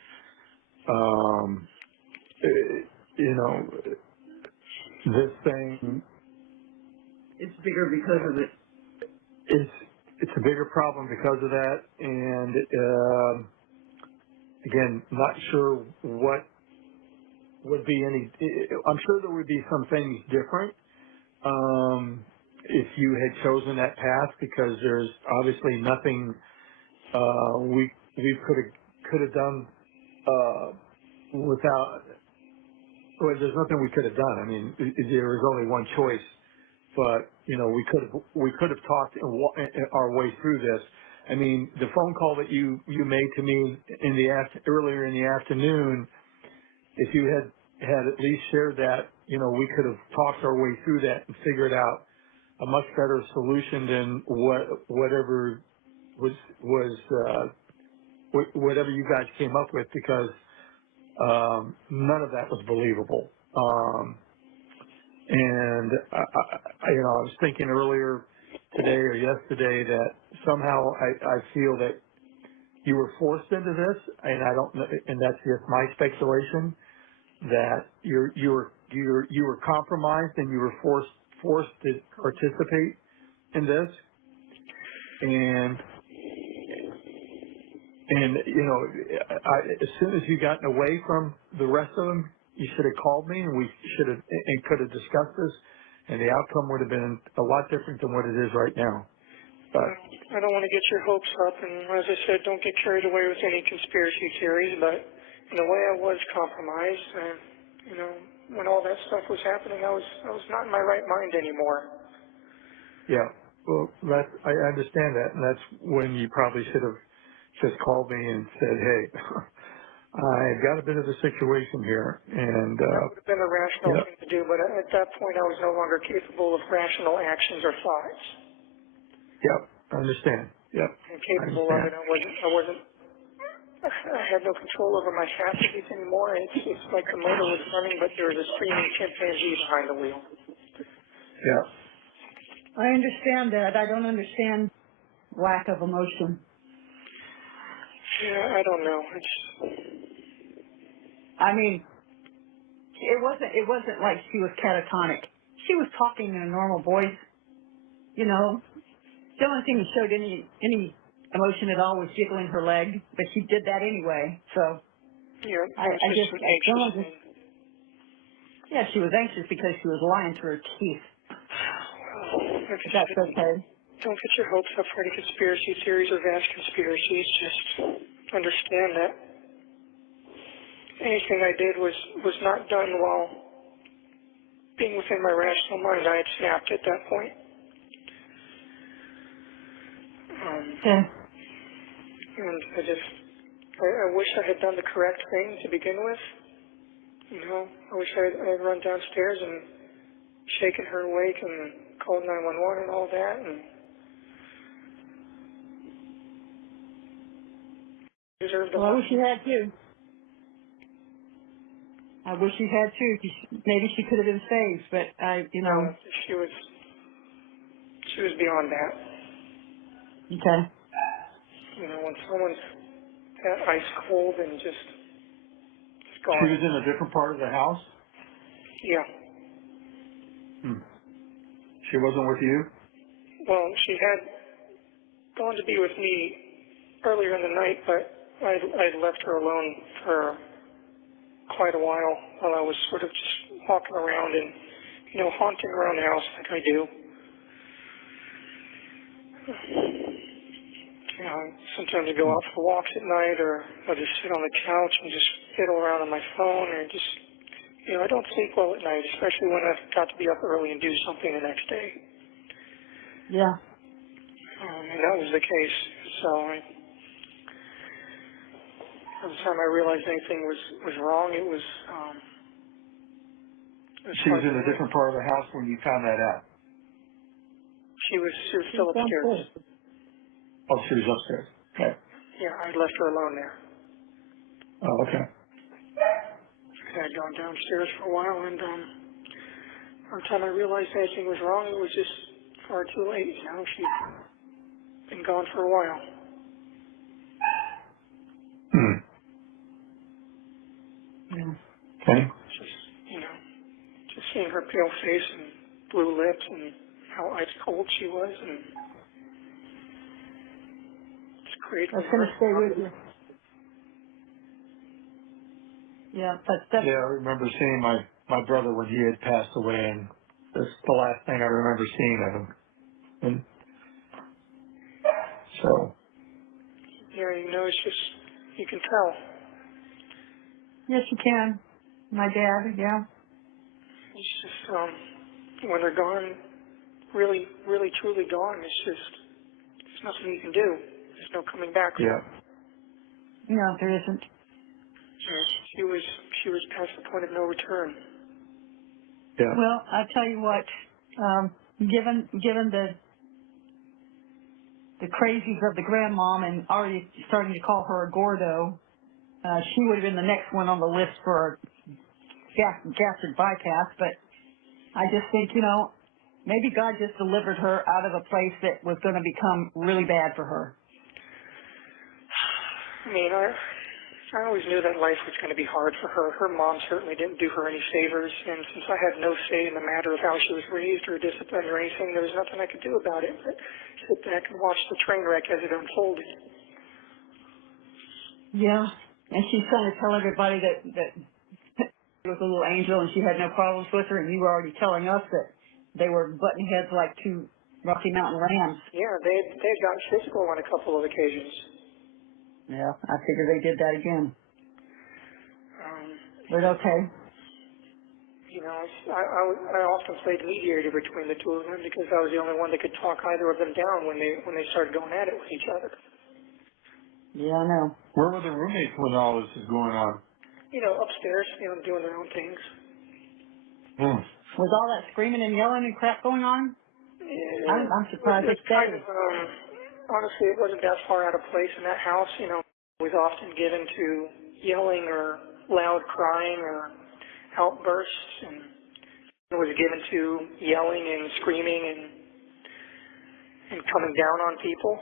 this thing It's bigger because of it. it's a bigger problem because of that, and again, not sure would be any. I'm sure there would be some things different if you had chosen that path, because there's obviously nothing we could have done without. Well, there's nothing we could have done. I mean, there was only one choice, but we could have talked our way through this. I mean, the phone call that you made to me earlier in the afternoon, if you had at least shared that, we could have talked our way through that and figured out a much better solution than whatever whatever you guys came up with, because none of that was believable. And I was thinking earlier today or yesterday that somehow I feel that you were forced into this, and I don't know, and that's just my speculation, that you were compromised and you were forced to participate in this, and as soon as you gotten away from the rest of them, you should have called me, and we should have and could have discussed this, and the outcome would have been a lot different than what it is right now. But I don't want to get your hopes up, and as I said, don't get carried away with any conspiracy theories, but in a way I was compromised, and, when all that stuff was happening, I was not in my right mind anymore. yeah, well, I understand that, and that's when you probably should have just called me and said, hey, I've got a bit of a situation here, and That would have been a rational thing to do, but at that point I was no longer capable of rational actions or thoughts. Yep, I understand. Yep, And capable of it, I had no control over my faculties anymore. It's like the motor was running, but there was a screaming chimpanzee behind the wheel. Yeah. I understand that. I don't understand lack of emotion. Yeah, I don't know. I mean, it wasn't like she was catatonic. She was talking in a normal voice. The only thing that showed any emotion at all was jiggling her leg, but she did that anyway. So Yeah, I just anxious. yeah, she was anxious because she was lying through her teeth. Well, That's okay. Don't get your hopes up for any conspiracy theories or vast conspiracies. Just understand that anything I did was not done while being within my rational mind. I had snapped at that point. Okay. And I wish I had done the correct thing to begin with. I wish I had run downstairs and shaken her awake and called 911 and all that. And deserved a Well, I lot. wish you had too. I wish you had too. Maybe she could have been saved, but She was beyond that. Okay. When someone's that ice cold and just gone. She was in a different part of the house? Yeah. She wasn't with you? Well, she had gone to be with me earlier in the night, but I'd left her alone for quite a while I was sort of just walking around and, haunting around the house like I do. Sometimes I go out for walks at night, or I'll just sit on the couch and just fiddle around on my phone, or just, I don't sleep well at night, especially when I've got to be up early and do something the next day. Yeah. And that was the case. So by the time I realized anything was wrong, it was She was in a different part of the house when you found that out? She was still upstairs. Oh, she was upstairs. Okay. Yeah, I left her alone there. Oh, okay. I had gone downstairs for a while, and by the time I realized anything was wrong, it was just far too late. She'd been gone for a while. Yeah. Okay. Just seeing her pale face and blue lips and how ice cold she was, and it's great. I was going to stay with you. Yeah, that's Yeah, I remember seeing my brother when he had passed away, and that's the last thing I remember seeing of him. And so, Yeah, it's just, you can tell. yes, you can. My dad, yeah. It's just, when they're gone, really, really, truly gone, there's nothing you can do. There's no coming back. yeah, No, there isn't. She was past the point of no return. yeah, Well, I tell you what, given the crazies of the grandmom and already starting to call her a Gordo, she would have been the next one on the list for a gastric bypass. But I just think, maybe God just delivered her out of a place that was going to become really bad for her. I mean, I always knew that life was going to be hard for her. Her mom certainly didn't do her any favors, and since I had no say in the matter of how she was raised or disciplined or anything, there was nothing I could do about it but sit back and watch the train wreck as it unfolded. Yeah, and she's trying to tell everybody that she was a little angel and she had no problems with her, and you were already telling us that they were butting heads like two Rocky Mountain rams. Yeah, they had gotten physical on a couple of occasions. Yeah, I figure they did that again. Um, But okay. I often played mediator between the two of them because I was the only one that could talk either of them down when they started going at it with each other. Yeah, I know. where were the roommates when all this is going on? Upstairs, doing their own things. Hmm. Was all that screaming and yelling and crap going on? Yeah, I'm surprised they it was kind stayed. of, honestly, it wasn't that far out of place in that house. Was often given to yelling or loud crying or outbursts, and was given to yelling and screaming and coming down on people.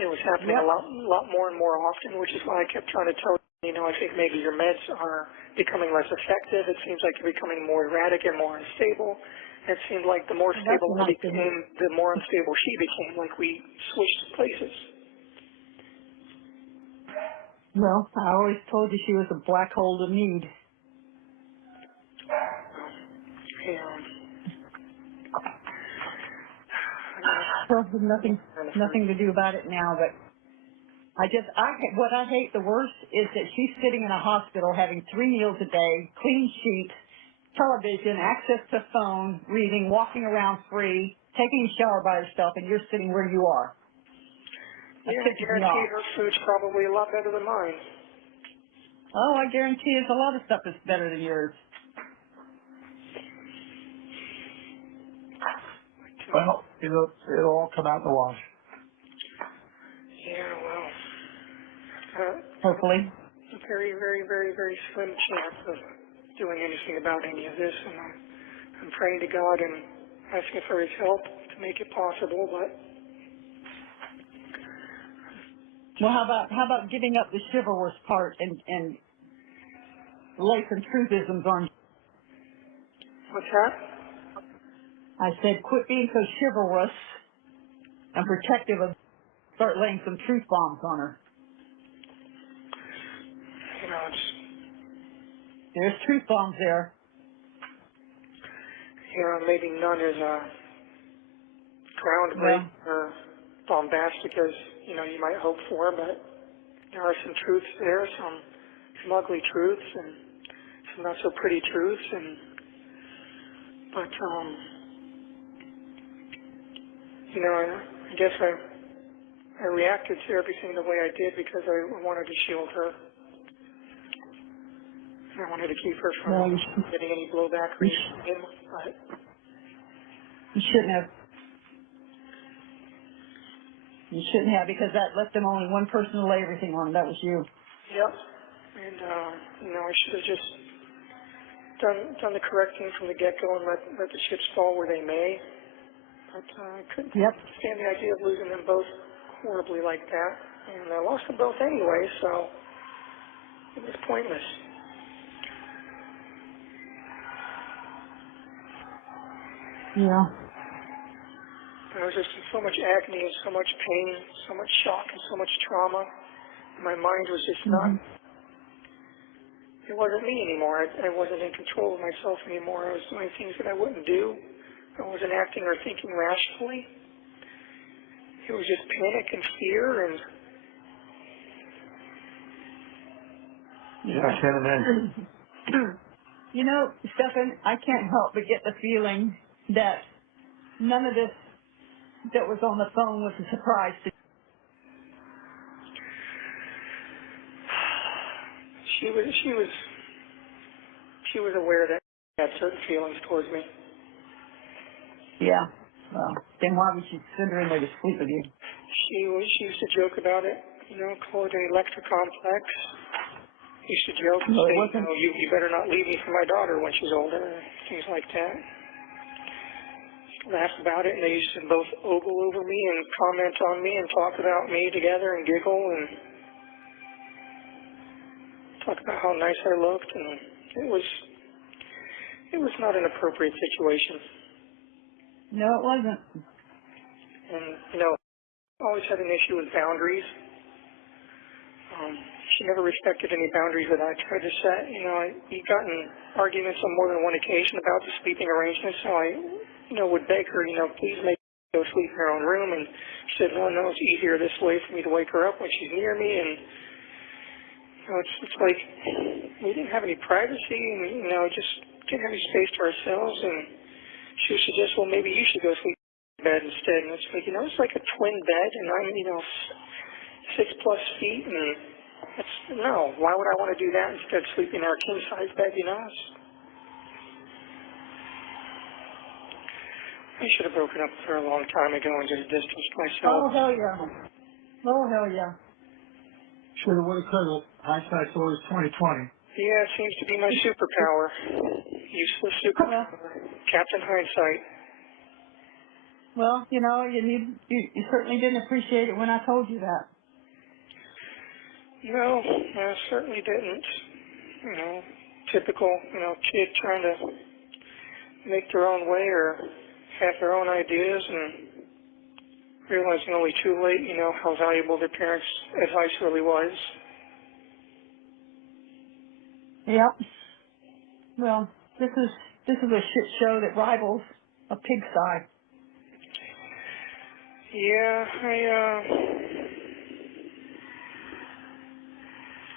It was happening a Yep. lot more and more often, which is why I kept trying to tell I think maybe your meds are becoming less effective. It seems like you're becoming more erratic and more unstable. It seemed like the more Well, that's stable I nice to hear. became, the more unstable she became, like we switched places. Well, I always told you she was a black hole to need. And, Well, there's nothing to do about it now, but what I hate the worst is that she's sitting in a hospital having 3 meals a day, clean sheets, television, access to phone, reading, walking around free, taking a shower by herself, and you're sitting where you are. That yeah, I pisses me guarantee off. her food's probably a lot better than mine. Oh, I guarantee there's a lot of stuff that's better than yours. Well, it'll all come out in the wash. Yeah, well, Hopefully. a very, very, very, very slim chance of doing anything about any of this, and I'm praying to God and asking for His help to make it possible, but Well, how about giving up the chivalrous part and lay some truthisms on? what's that? I said, quit being so chivalrous and protective of. Start laying some truth bombs on her. It's, There's truth bombs there. maybe none as Well, groundbreaking or bombastic as, you might hope for, but there are some truths there, some ugly truths and some not so pretty truths, but I guess I reacted to everything the way I did because I wanted to shield her. I wanted to keep her from no, getting any blowback or anything, but you shouldn't have. You shouldn't have, because that left them only one person to lay everything on. That was you. yep. And I should have just done the correct thing from the get-go and let the chips fall where they may. But I couldn't Yep. stand the idea of losing them both horribly like that. And I lost them both anyway, so it was pointless. Yeah. There was just so much agony and so much pain, so much shock and so much trauma. My mind was just not Mhm. it wasn't me anymore. I wasn't in control of myself anymore. I was doing things that I wouldn't do. I wasn't acting or thinking rationally. It was just panic and fear and... Yeah, I can't imagine. You know, Stephan, I can't help but get the feeling that none of this that was on the phone was a surprise to you. She was aware that I had certain feelings towards me. Yeah. Well, then why would she send her in there to sleep with you? She used to joke about it, call it an electric complex. Used to joke and say, you better not leave me for my daughter when she's older, things like that. Laugh about it, and they used to both ogle over me and comment on me and talk about me together and giggle and talk about how nice I looked, and it was not an appropriate situation. No, it wasn't. And, I always had an issue with boundaries. She never respected any boundaries that I tried to set. We got in arguments on more than one occasion about the sleeping arrangements, so I, would beg her, please make her go sleep in her own room, and she said, no, it's easier this way for me to wake her up when she's near me, and, it's like we didn't have any privacy, and, just didn't have any space to ourselves, and she would suggest, well, maybe you should go sleep in bed instead, and it's like, it's like a twin bed, and I'm, 6+ feet, and no, why would I want to do that instead of sleeping in our king-size bed, I should have broken up with her a long time ago and just distanced myself. Oh, hell yeah. Oh, hell yeah. Should have, would have, could have. Hindsight's always 20/20. Yeah, it seems to be my superpower. Useless superpower. Captain Hindsight. Well, you certainly didn't appreciate it when I told you that. No, I certainly didn't. Typical, kid trying to make their own way or have their own ideas and realizing only too late, how valuable their parents' advice really was. Yep. Well, this is a shit show that rivals a pigsty. Yeah,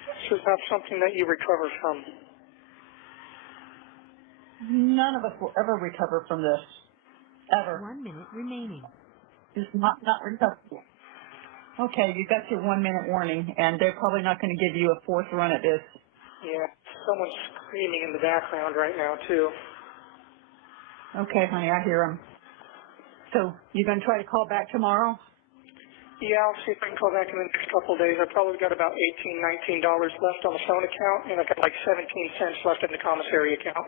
this is not something that you recover from. None of us will ever recover from this. Ever. 1 minute remaining. It's not recoverable. Okay, you got your 1 minute warning, and they're probably not going to give you a fourth run at this. Yeah, someone's screaming in the background right now, too. Okay, honey, I hear them. So, you going to try to call back tomorrow? Yeah, I'll see if I can call back in the next couple of days. I've probably got about $18, $19 left on the phone account, and I've got like 17 cents left in the commissary account.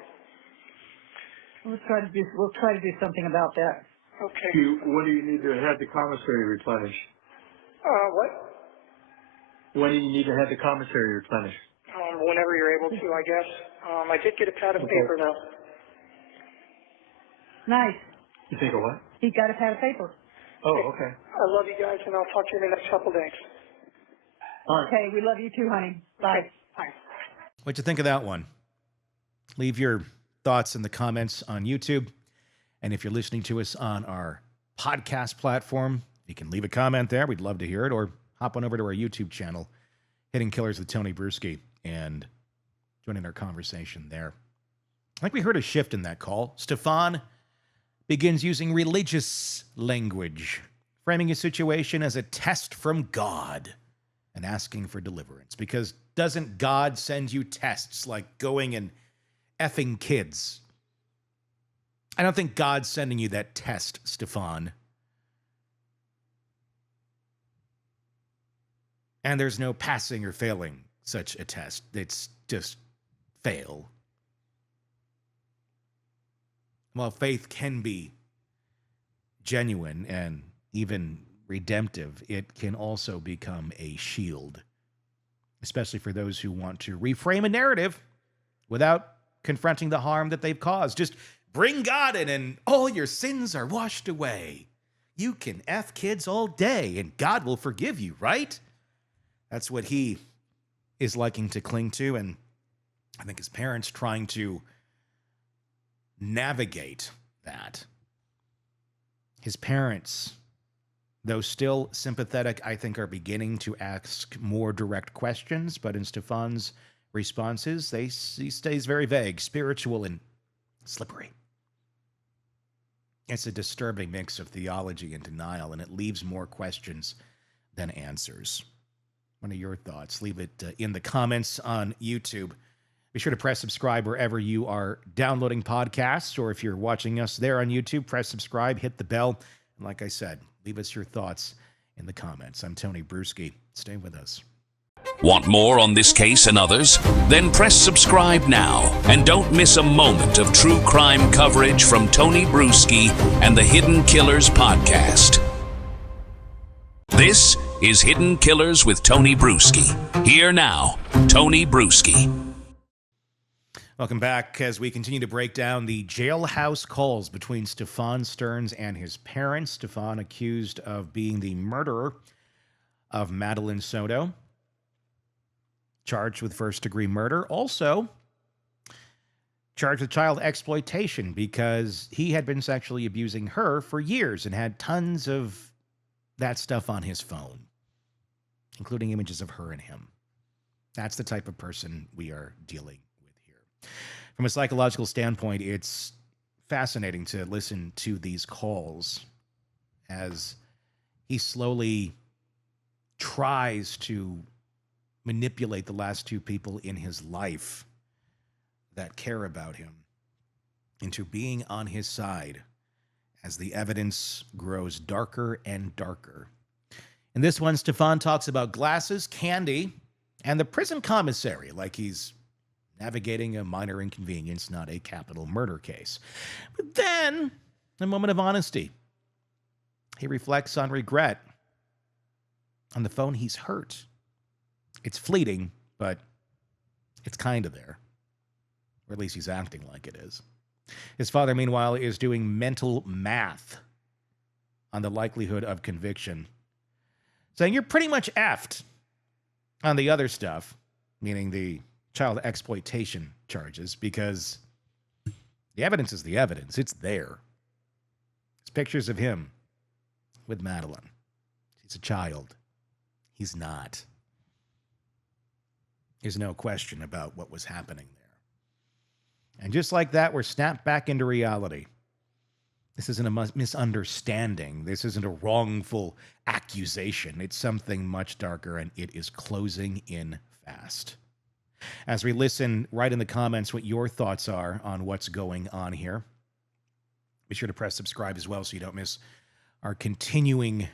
We'll try to do something about that. Okay. When do you need to have the commissary replenished? What? When do you need to have the commissary replenished? Whenever you're able to, I guess. I did get a pad of paper, though. Nice. You think of what? He got a pad of paper. Oh, okay. I love you guys, and I'll talk to you in the next couple of days. All right. Okay, we love you too, honey. Bye. Okay. Bye. What'd you think of that one? Leave your thoughts in the comments on YouTube. And if you're listening to us on our podcast platform, you can leave a comment there. We'd love to hear it. Or hop on over to our YouTube channel, Hidden Killers with Tony Bruschi, and join in our conversation there. I think we heard a shift in that call. Stephan begins using religious language, framing a situation as a test from God and asking for deliverance. Because doesn't God send you tests like going and effing kids? I don't think God's sending you that test, Stephan. And there's no passing or failing such a test. It's just fail. While faith can be genuine and even redemptive, it can also become a shield, especially for those who want to reframe a narrative without confronting the harm that they've caused. Just bring God in and all your sins are washed away. You can F kids all day and God will forgive you, right? That's what he is liking to cling to. And I think his parents trying to navigate that. His parents, though still sympathetic, I think are beginning to ask more direct questions, but in Stephan's responses, he stays very vague, spiritual, and slippery. It's a disturbing mix of theology and denial, and it leaves more questions than answers. What are your thoughts? Leave it in the comments on YouTube. Be sure to press subscribe wherever you are downloading podcasts, or if you're watching us there on YouTube, press subscribe, hit the bell, and like I said, leave us your thoughts in the comments. I'm Tony Bruschi. Stay with us. Want more on this case and others? Then press subscribe now and don't miss a moment of true crime coverage from Tony Bruschi and the Hidden Killers podcast. This is Hidden Killers with Tony Bruschi. Here now, Tony Bruschi. Welcome back as we continue to break down the jailhouse calls between Stephan Sterns and his parents. Stephan accused of being the murderer of Madeline Soto, charged with first-degree murder, also charged with child exploitation because he had been sexually abusing her for years and had tons of that stuff on his phone, including images of her and him. That's the type of person we are dealing with here. From a psychological standpoint, it's fascinating to listen to these calls as he slowly tries to manipulate the last two people in his life that care about him into being on his side as the evidence grows darker and darker. In this one, Stephan talks about glasses, candy, and the prison commissary like he's navigating a minor inconvenience, not a capital murder case. But then, a moment of honesty. He reflects on regret. On the phone, he's hurt. It's fleeting, but it's kind of there. Or at least he's acting like it is. His father, meanwhile, is doing mental math on the likelihood of conviction, saying you're pretty much effed on the other stuff, meaning the child exploitation charges, because the evidence is the evidence. It's there. It's pictures of him with Madeline. He's a child. He's not. There's no question about what was happening there. And just like that, we're snapped back into reality. This isn't a misunderstanding. This isn't a wrongful accusation. It's something much darker, and it is closing in fast. As we listen, write in the comments what your thoughts are on what's going on here. Be sure to press subscribe as well so you don't miss our continuing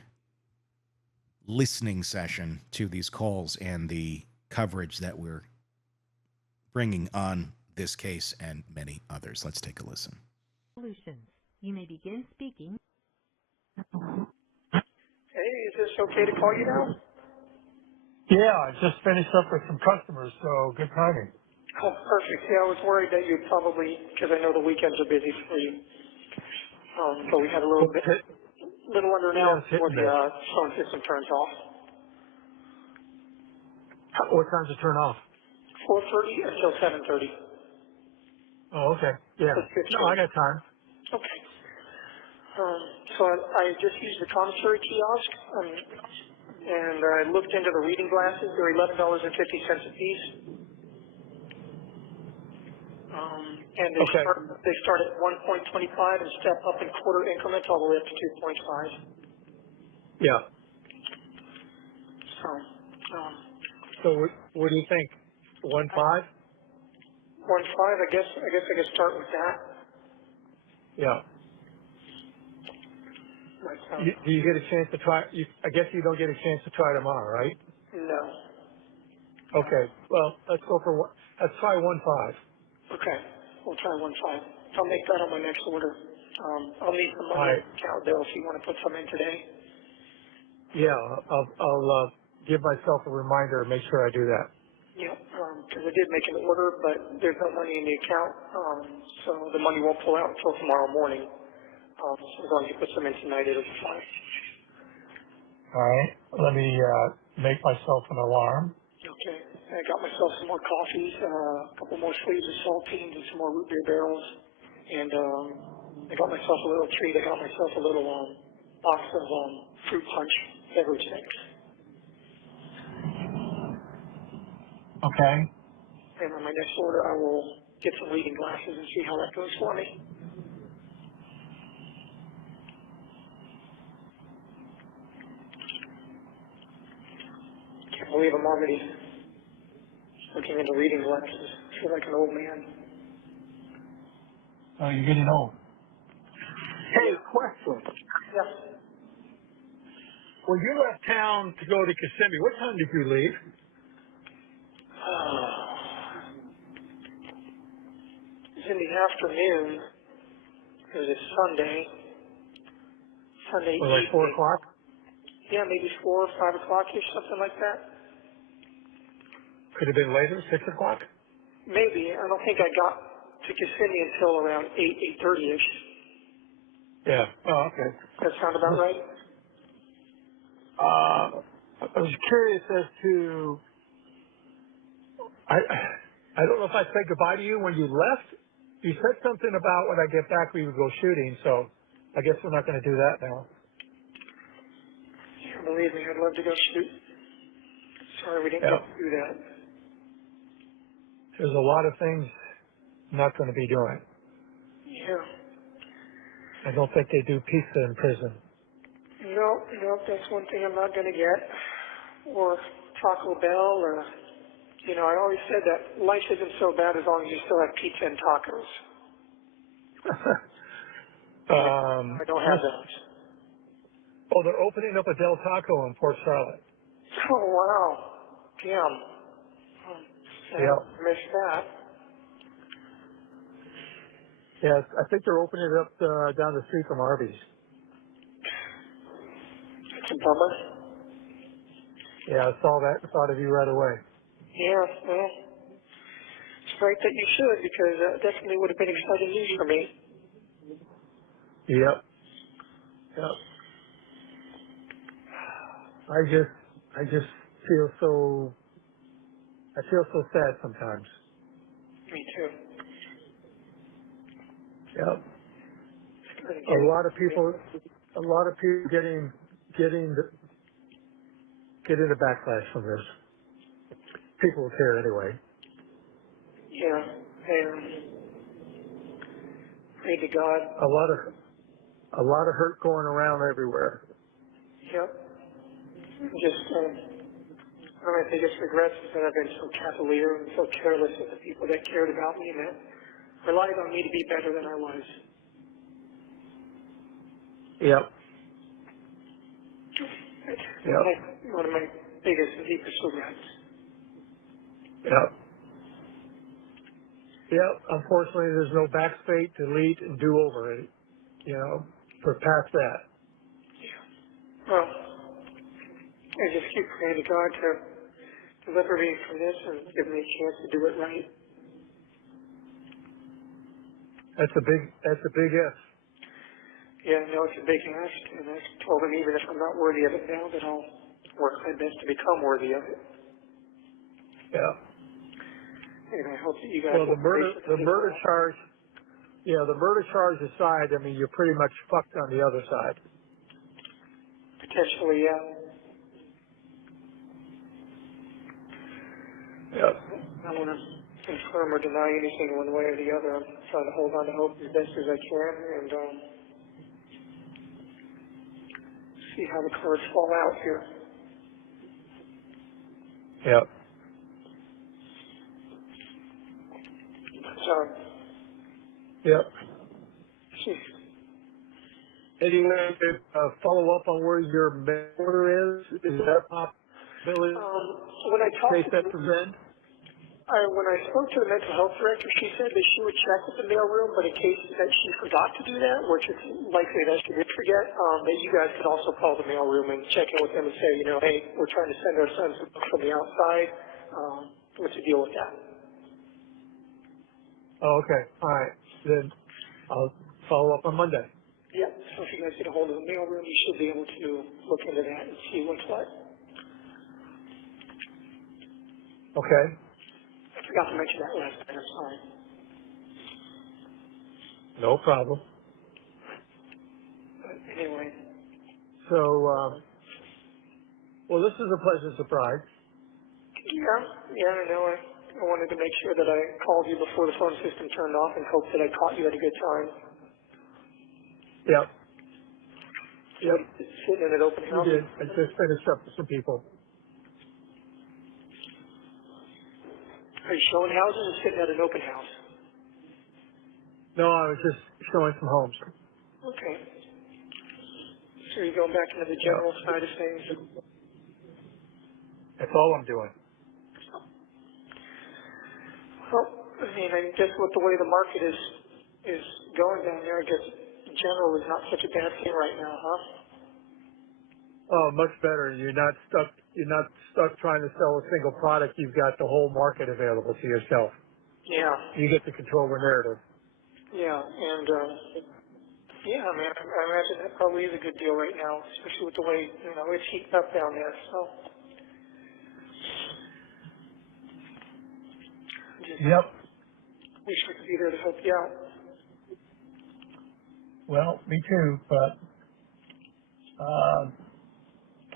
listening session to these calls and the coverage that we're bringing on this case and many others. Let's take a listen. Solutions. You may begin speaking. Hey, is this okay to call you now? Yeah, I just finished up with some customers, so good timing. Oh, perfect. Yeah, I was worried that you'd probably, because I know the weekends are busy for you. So we had a little under an hour before the phone system turns off. What time does it turn off? 4:30 until 7:30. Oh, okay. Yeah. No, I got time. Okay. So I just used the commissary kiosk, and I looked into the reading glasses. They're $11.50 a piece. And they start at 1.25 and step up in quarter increments all the way up to 2.5. Yeah. So what do you think? 1.5? 1.5. I guess I could start with that. Yeah. Do you get a chance to try? I guess you don't get a chance to try tomorrow, right? No. Okay. Well, let's go for one. Let's try 1.5. Okay. We'll try 1.5. I'll make that on my next order. I'll need some money account though if you want to put some in today. Yeah, I'll give myself a reminder and make sure I do that. Yeah, because I did make an order, but there's no money in the account, so the money won't pull out until tomorrow morning. So as long as you put some in tonight, it'll be fine. All right. Let me make myself an alarm. Okay. I got myself some more coffees, a couple more sleeves of saltines, and some more root beer barrels. And I got myself a little treat. I got myself a little box of fruit punch beverage mix. Okay. And on my next order, I will get some reading glasses and see how that goes for me. Can't believe I'm already looking into reading glasses. I feel like an old man. Oh, you're getting old. Hey, question. Yeah. When you left town to go to Kissimmee, what time did you leave? It was in the afternoon. It was a Sunday. Sunday Or like evening. 4 o'clock? Yeah, maybe 4 or 5 o'clock-ish, something like that. Could have been later, 6 o'clock? Maybe. I don't think I got to Kissimmee until around 8:30-ish. Yeah. Oh, okay. Does that sound about right? I was curious as to, I don't know if I said goodbye to you when you left. You said something about when I get back we would go shooting, so I guess we're not going to do that now. Yeah, believe me, I'd love to go shoot. Sorry we didn't Yeah. get to do that. There's a lot of things I'm not going to be doing. Yeah. I don't think they do pizza in prison. No, that's one thing I'm not going to get. Or Taco Bell, or, I always said that life isn't so bad as long as you still have pizza and tacos. I don't have those. Oh, they're opening up a Del Taco in Port Charlotte. Oh, wow. Damn. Yeah. I missed that. Yeah, I think they're opening it up down the street from Arby's. It's a bummer. Yeah, I saw that and thought of you right away. Yeah, well, it's great that you should, because that definitely would have been exciting news for me. Yep. Yep. I just feel so sad sometimes. Me too. Yep. A lot of people getting the backlash from this. People who care anyway. Yeah, and pray to God. A lot of hurt going around everywhere. Yep. Just, one of my biggest regrets is that I've been so cavalier and so careless with the people that cared about me and that relied on me to be better than I was. Yep. That's Yep. one of my biggest and deepest regrets. Yep. Yep. Unfortunately, there's no backspace, delete, and do over it. For past that. Well, I just keep praying to God to deliver me from this and give me a chance to do it right. That's a big if. Yeah, I know it's a big ask, and I told him even if I'm not worthy of it now, that I'll work my best to become worthy of it. Yeah. And I hope that you guys Well, the murder charge. Yeah, the murder charge aside, I mean, you're pretty much fucked on the other side. Potentially, yeah. Yep. I don't want to confirm or deny anything one way or the other. I'm trying to hold on to hope as best as I can and see how the cards fall out here. Yep. So, Yep. geez. Any follow up on where your mail order is? Is that a possibility? When I talked Case to that present? when I spoke to the mental health director, she said that she would check with the mailroom, but in case that she forgot to do that, which is likely that she did forget, that you guys could also call the mailroom and check in with them and say, hey, we're trying to send our son some books from the outside. What's the deal with that? Oh, okay. All right. Then I'll follow up on Monday. Yeah, so if you guys get a hold of the mailroom, you should be able to look into that and see what's what. Okay. I forgot to mention that last time. I'm sorry. No problem. But anyway. So, well, this is a pleasant surprise. Yeah, I know. I wanted to make sure that I called you before the phone system turned off and hoped that I caught you at a good time. Yep. So Yep. sitting in an open You house. did. I just finished up with some people. Are you showing houses or sitting at an open house? No, I was just showing some homes. Okay. So you're going back into the Yeah. general side of things. That's all I'm doing. Well, I mean, I guess with the way the market is going down there, I guess general is not such a bad thing right now, huh? Oh, much better. You're not stuck trying to sell a single product. You've got the whole market available to yourself. Yeah. You get to control the narrative. Yeah, and yeah, I mean, I imagine that probably is a good deal right now, especially with the way it's heating up down there. So, just Yep. wish I could be there to help you out. Well, me too, but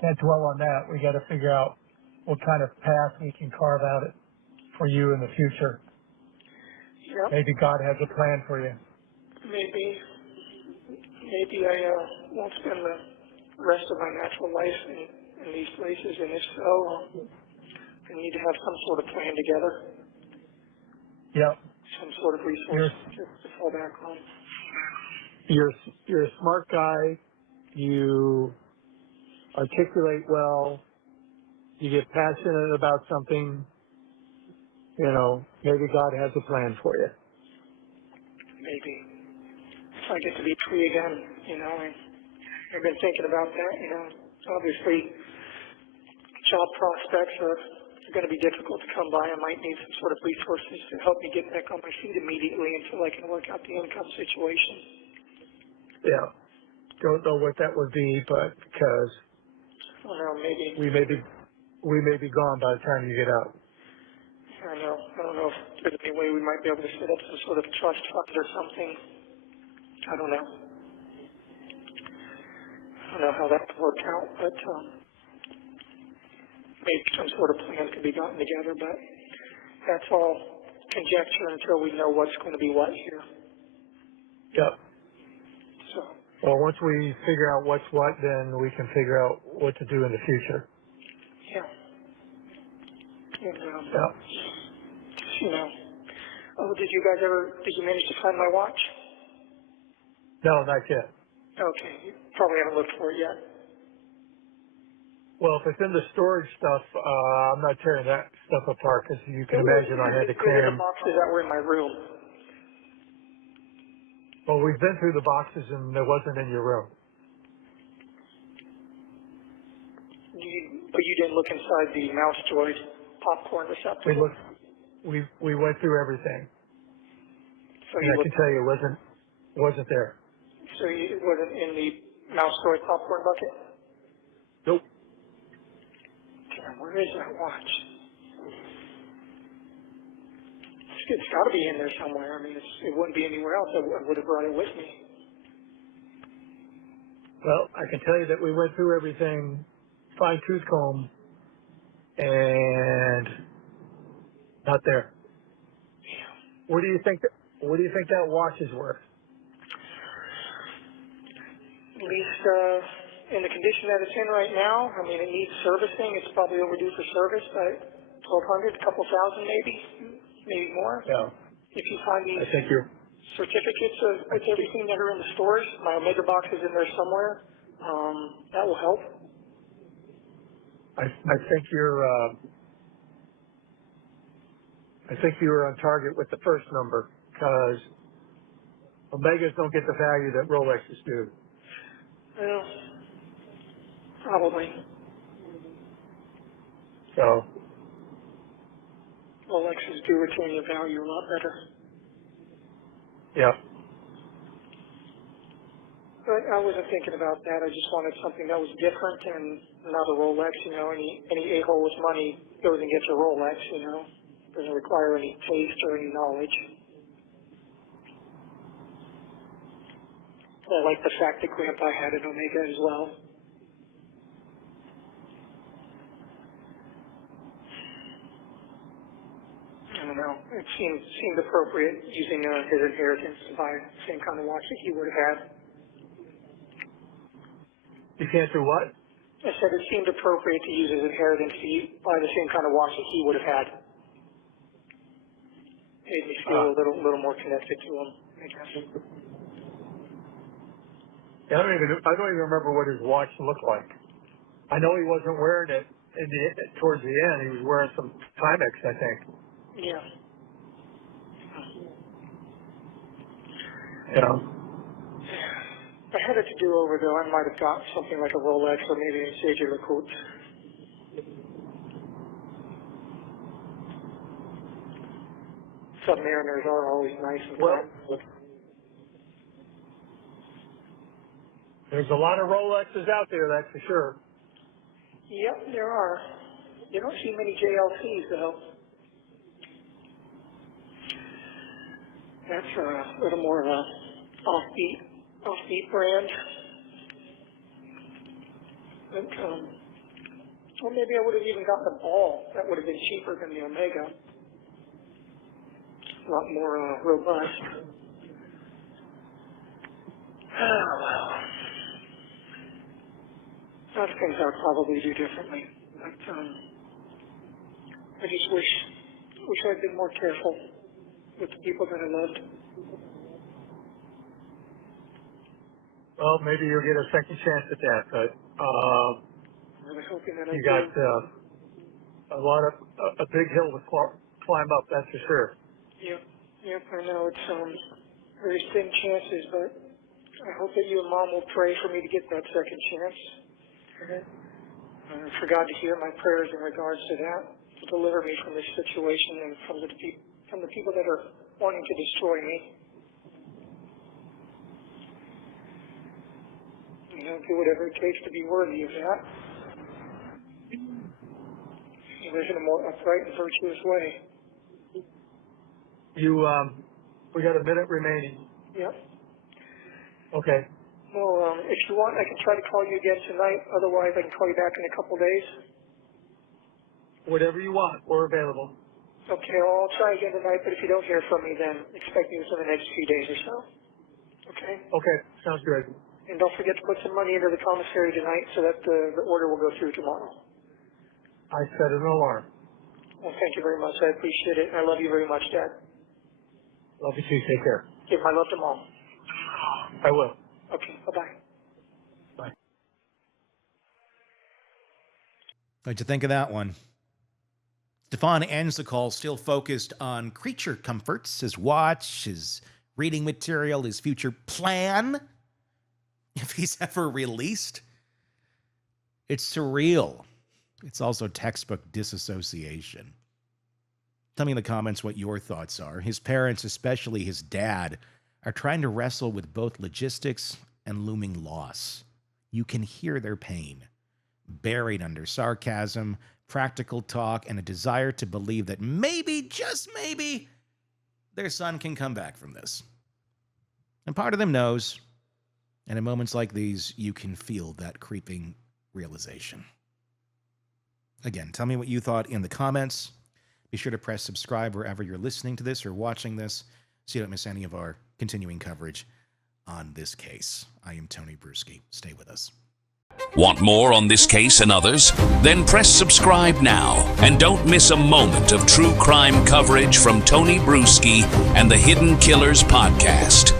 can't dwell on that. We got to figure out what kind of path we can carve out it for you in the future. Yep. Maybe God has a plan for you. Maybe I won't spend the rest of my natural life in these places, and if so, I need to have some sort of plan together, Yep. some sort of resource to fall back on. You're a smart guy. You articulate well. You get passionate about something. Maybe God has a plan for you. Maybe if I get to be free again, I've been thinking about that. Obviously, job prospects are going to be difficult to come by. I might need some sort of resources to help me get back on my feet immediately until I can work out the income situation. Yeah. Don't know what that would be, but because I don't know, maybe. we may be gone by the time you get out. I don't know if there's any way we might be able to set up some sort of trust fund or something. I don't know. I don't know how that would work out, but maybe some sort of plan could be gotten together, but that's all conjecture until we know what's going to be what here. Yep. So, Well, once we figure out what's what, then we can figure out what to do in the future. yeah. And, Yeah. did you manage to find my watch? No, not yet. Okay, you probably haven't looked for it yet. Well, if it's in the storage stuff, I'm not tearing that stuff apart because you can imagine I had to It was in the cram. boxes that were in my room. Well, we've been through the boxes and it wasn't in your room. But you didn't look inside the mouse droid popcorn receptacle. We went through everything, So and I can tell you it wasn't there. So it wasn't in the mouse droid popcorn bucket? Nope. Damn, where is that watch? It's got to be in there somewhere. I mean, it wouldn't be anywhere else. I would have brought it with me. Well, I can tell you that we went through everything, fine tooth comb, and not there. What do you think that watch is worth? At least in the condition that it's in right now, I mean, it needs servicing. It's probably overdue for service, but $1,200, a couple thousand maybe more. Yeah. If you find these I think you're. certificates with everything that are in the stores, my Omega box is in there somewhere. That will help. I think you're. I think you were on target with the first number because Omegas don't get the value that Rolexes do. Well, probably. So. Rolexes do retain your value a lot better. Yeah. But I wasn't thinking about that. I just wanted something that was different and not a Rolex. You know, any a-hole with money goes and gets a Rolex. You know, doesn't require any taste or any knowledge. I like the fact that Grandpa had an Omega as well. I don't know. It seemed appropriate using his inheritance to buy the same kind of watch that he would have had. You can't do what? I said it seemed appropriate to use his inheritance to buy the same kind of watch that he would have had. Made me feel a little more connected to him, I guess. I don't even remember what his watch looked like. I know he wasn't wearing it towards the end. He was wearing some Timex, I think. Yeah. Yeah. If I had it to do over, though, I might have got something like a Rolex or maybe a Sage LeCoultre. Submariners are always nice and fun. There's a lot of Rolexes out there, that's for sure. Yep, there are. You don't see many JLCs, though. That's a little more of a offbeat brand. But, well, maybe I would have even gotten a ball. That would have been cheaper than the Omega. A lot more robust. Oh, well. Lots of things I would probably do differently. But I just wish I'd been more careful with the people that I loved. Well, maybe you'll get a second chance at that, but I'm really hoping that you got a big hill to climb up, that's for sure. Yep, I know it's very thin chances, but I hope that you and Mom will pray for me to get that second chance. For God to hear my prayers in regards to that, to deliver me from this situation and from the people that are wanting to destroy me. You know, do whatever it takes to be worthy of that. Live in a more upright and virtuous way. We got a minute remaining. Yep. Okay. Well, if you want, I can try to call you again tonight. Otherwise, I can call you back in a couple days. Whatever you want, we're available. Okay, well, I'll try again tonight, but if you don't hear from me, then expect me within the next few days or so. Okay? Okay, sounds good. And don't forget to put some money into the commissary tonight so that the order will go through tomorrow. I set an alarm. Well, thank you very much. I appreciate it. I love you very much, Dad. Love you too. Take care. Give my love to Mom. I will. Okay, bye-bye. Bye. What'd you think of that one? Stephan ends the call still focused on creature comforts, his watch, his reading material, his future plan, if he's ever released. It's surreal. It's also textbook disassociation. Tell me in the comments what your thoughts are. His parents, especially his dad, are trying to wrestle with both logistics and looming loss. You can hear their pain, buried under sarcasm, practical talk, and a desire to believe that maybe, just maybe, their son can come back from this. And part of them knows, and in moments like these, you can feel that creeping realization. Again, tell me what you thought in the comments. Be sure to press subscribe wherever you're listening to this or watching this so you don't miss any of our continuing coverage on this case. I am Tony Bruschi. Stay with us. Want more on this case and others? Then press subscribe now and don't miss a moment of true crime coverage from Tony Bruschi and the Hidden Killers podcast.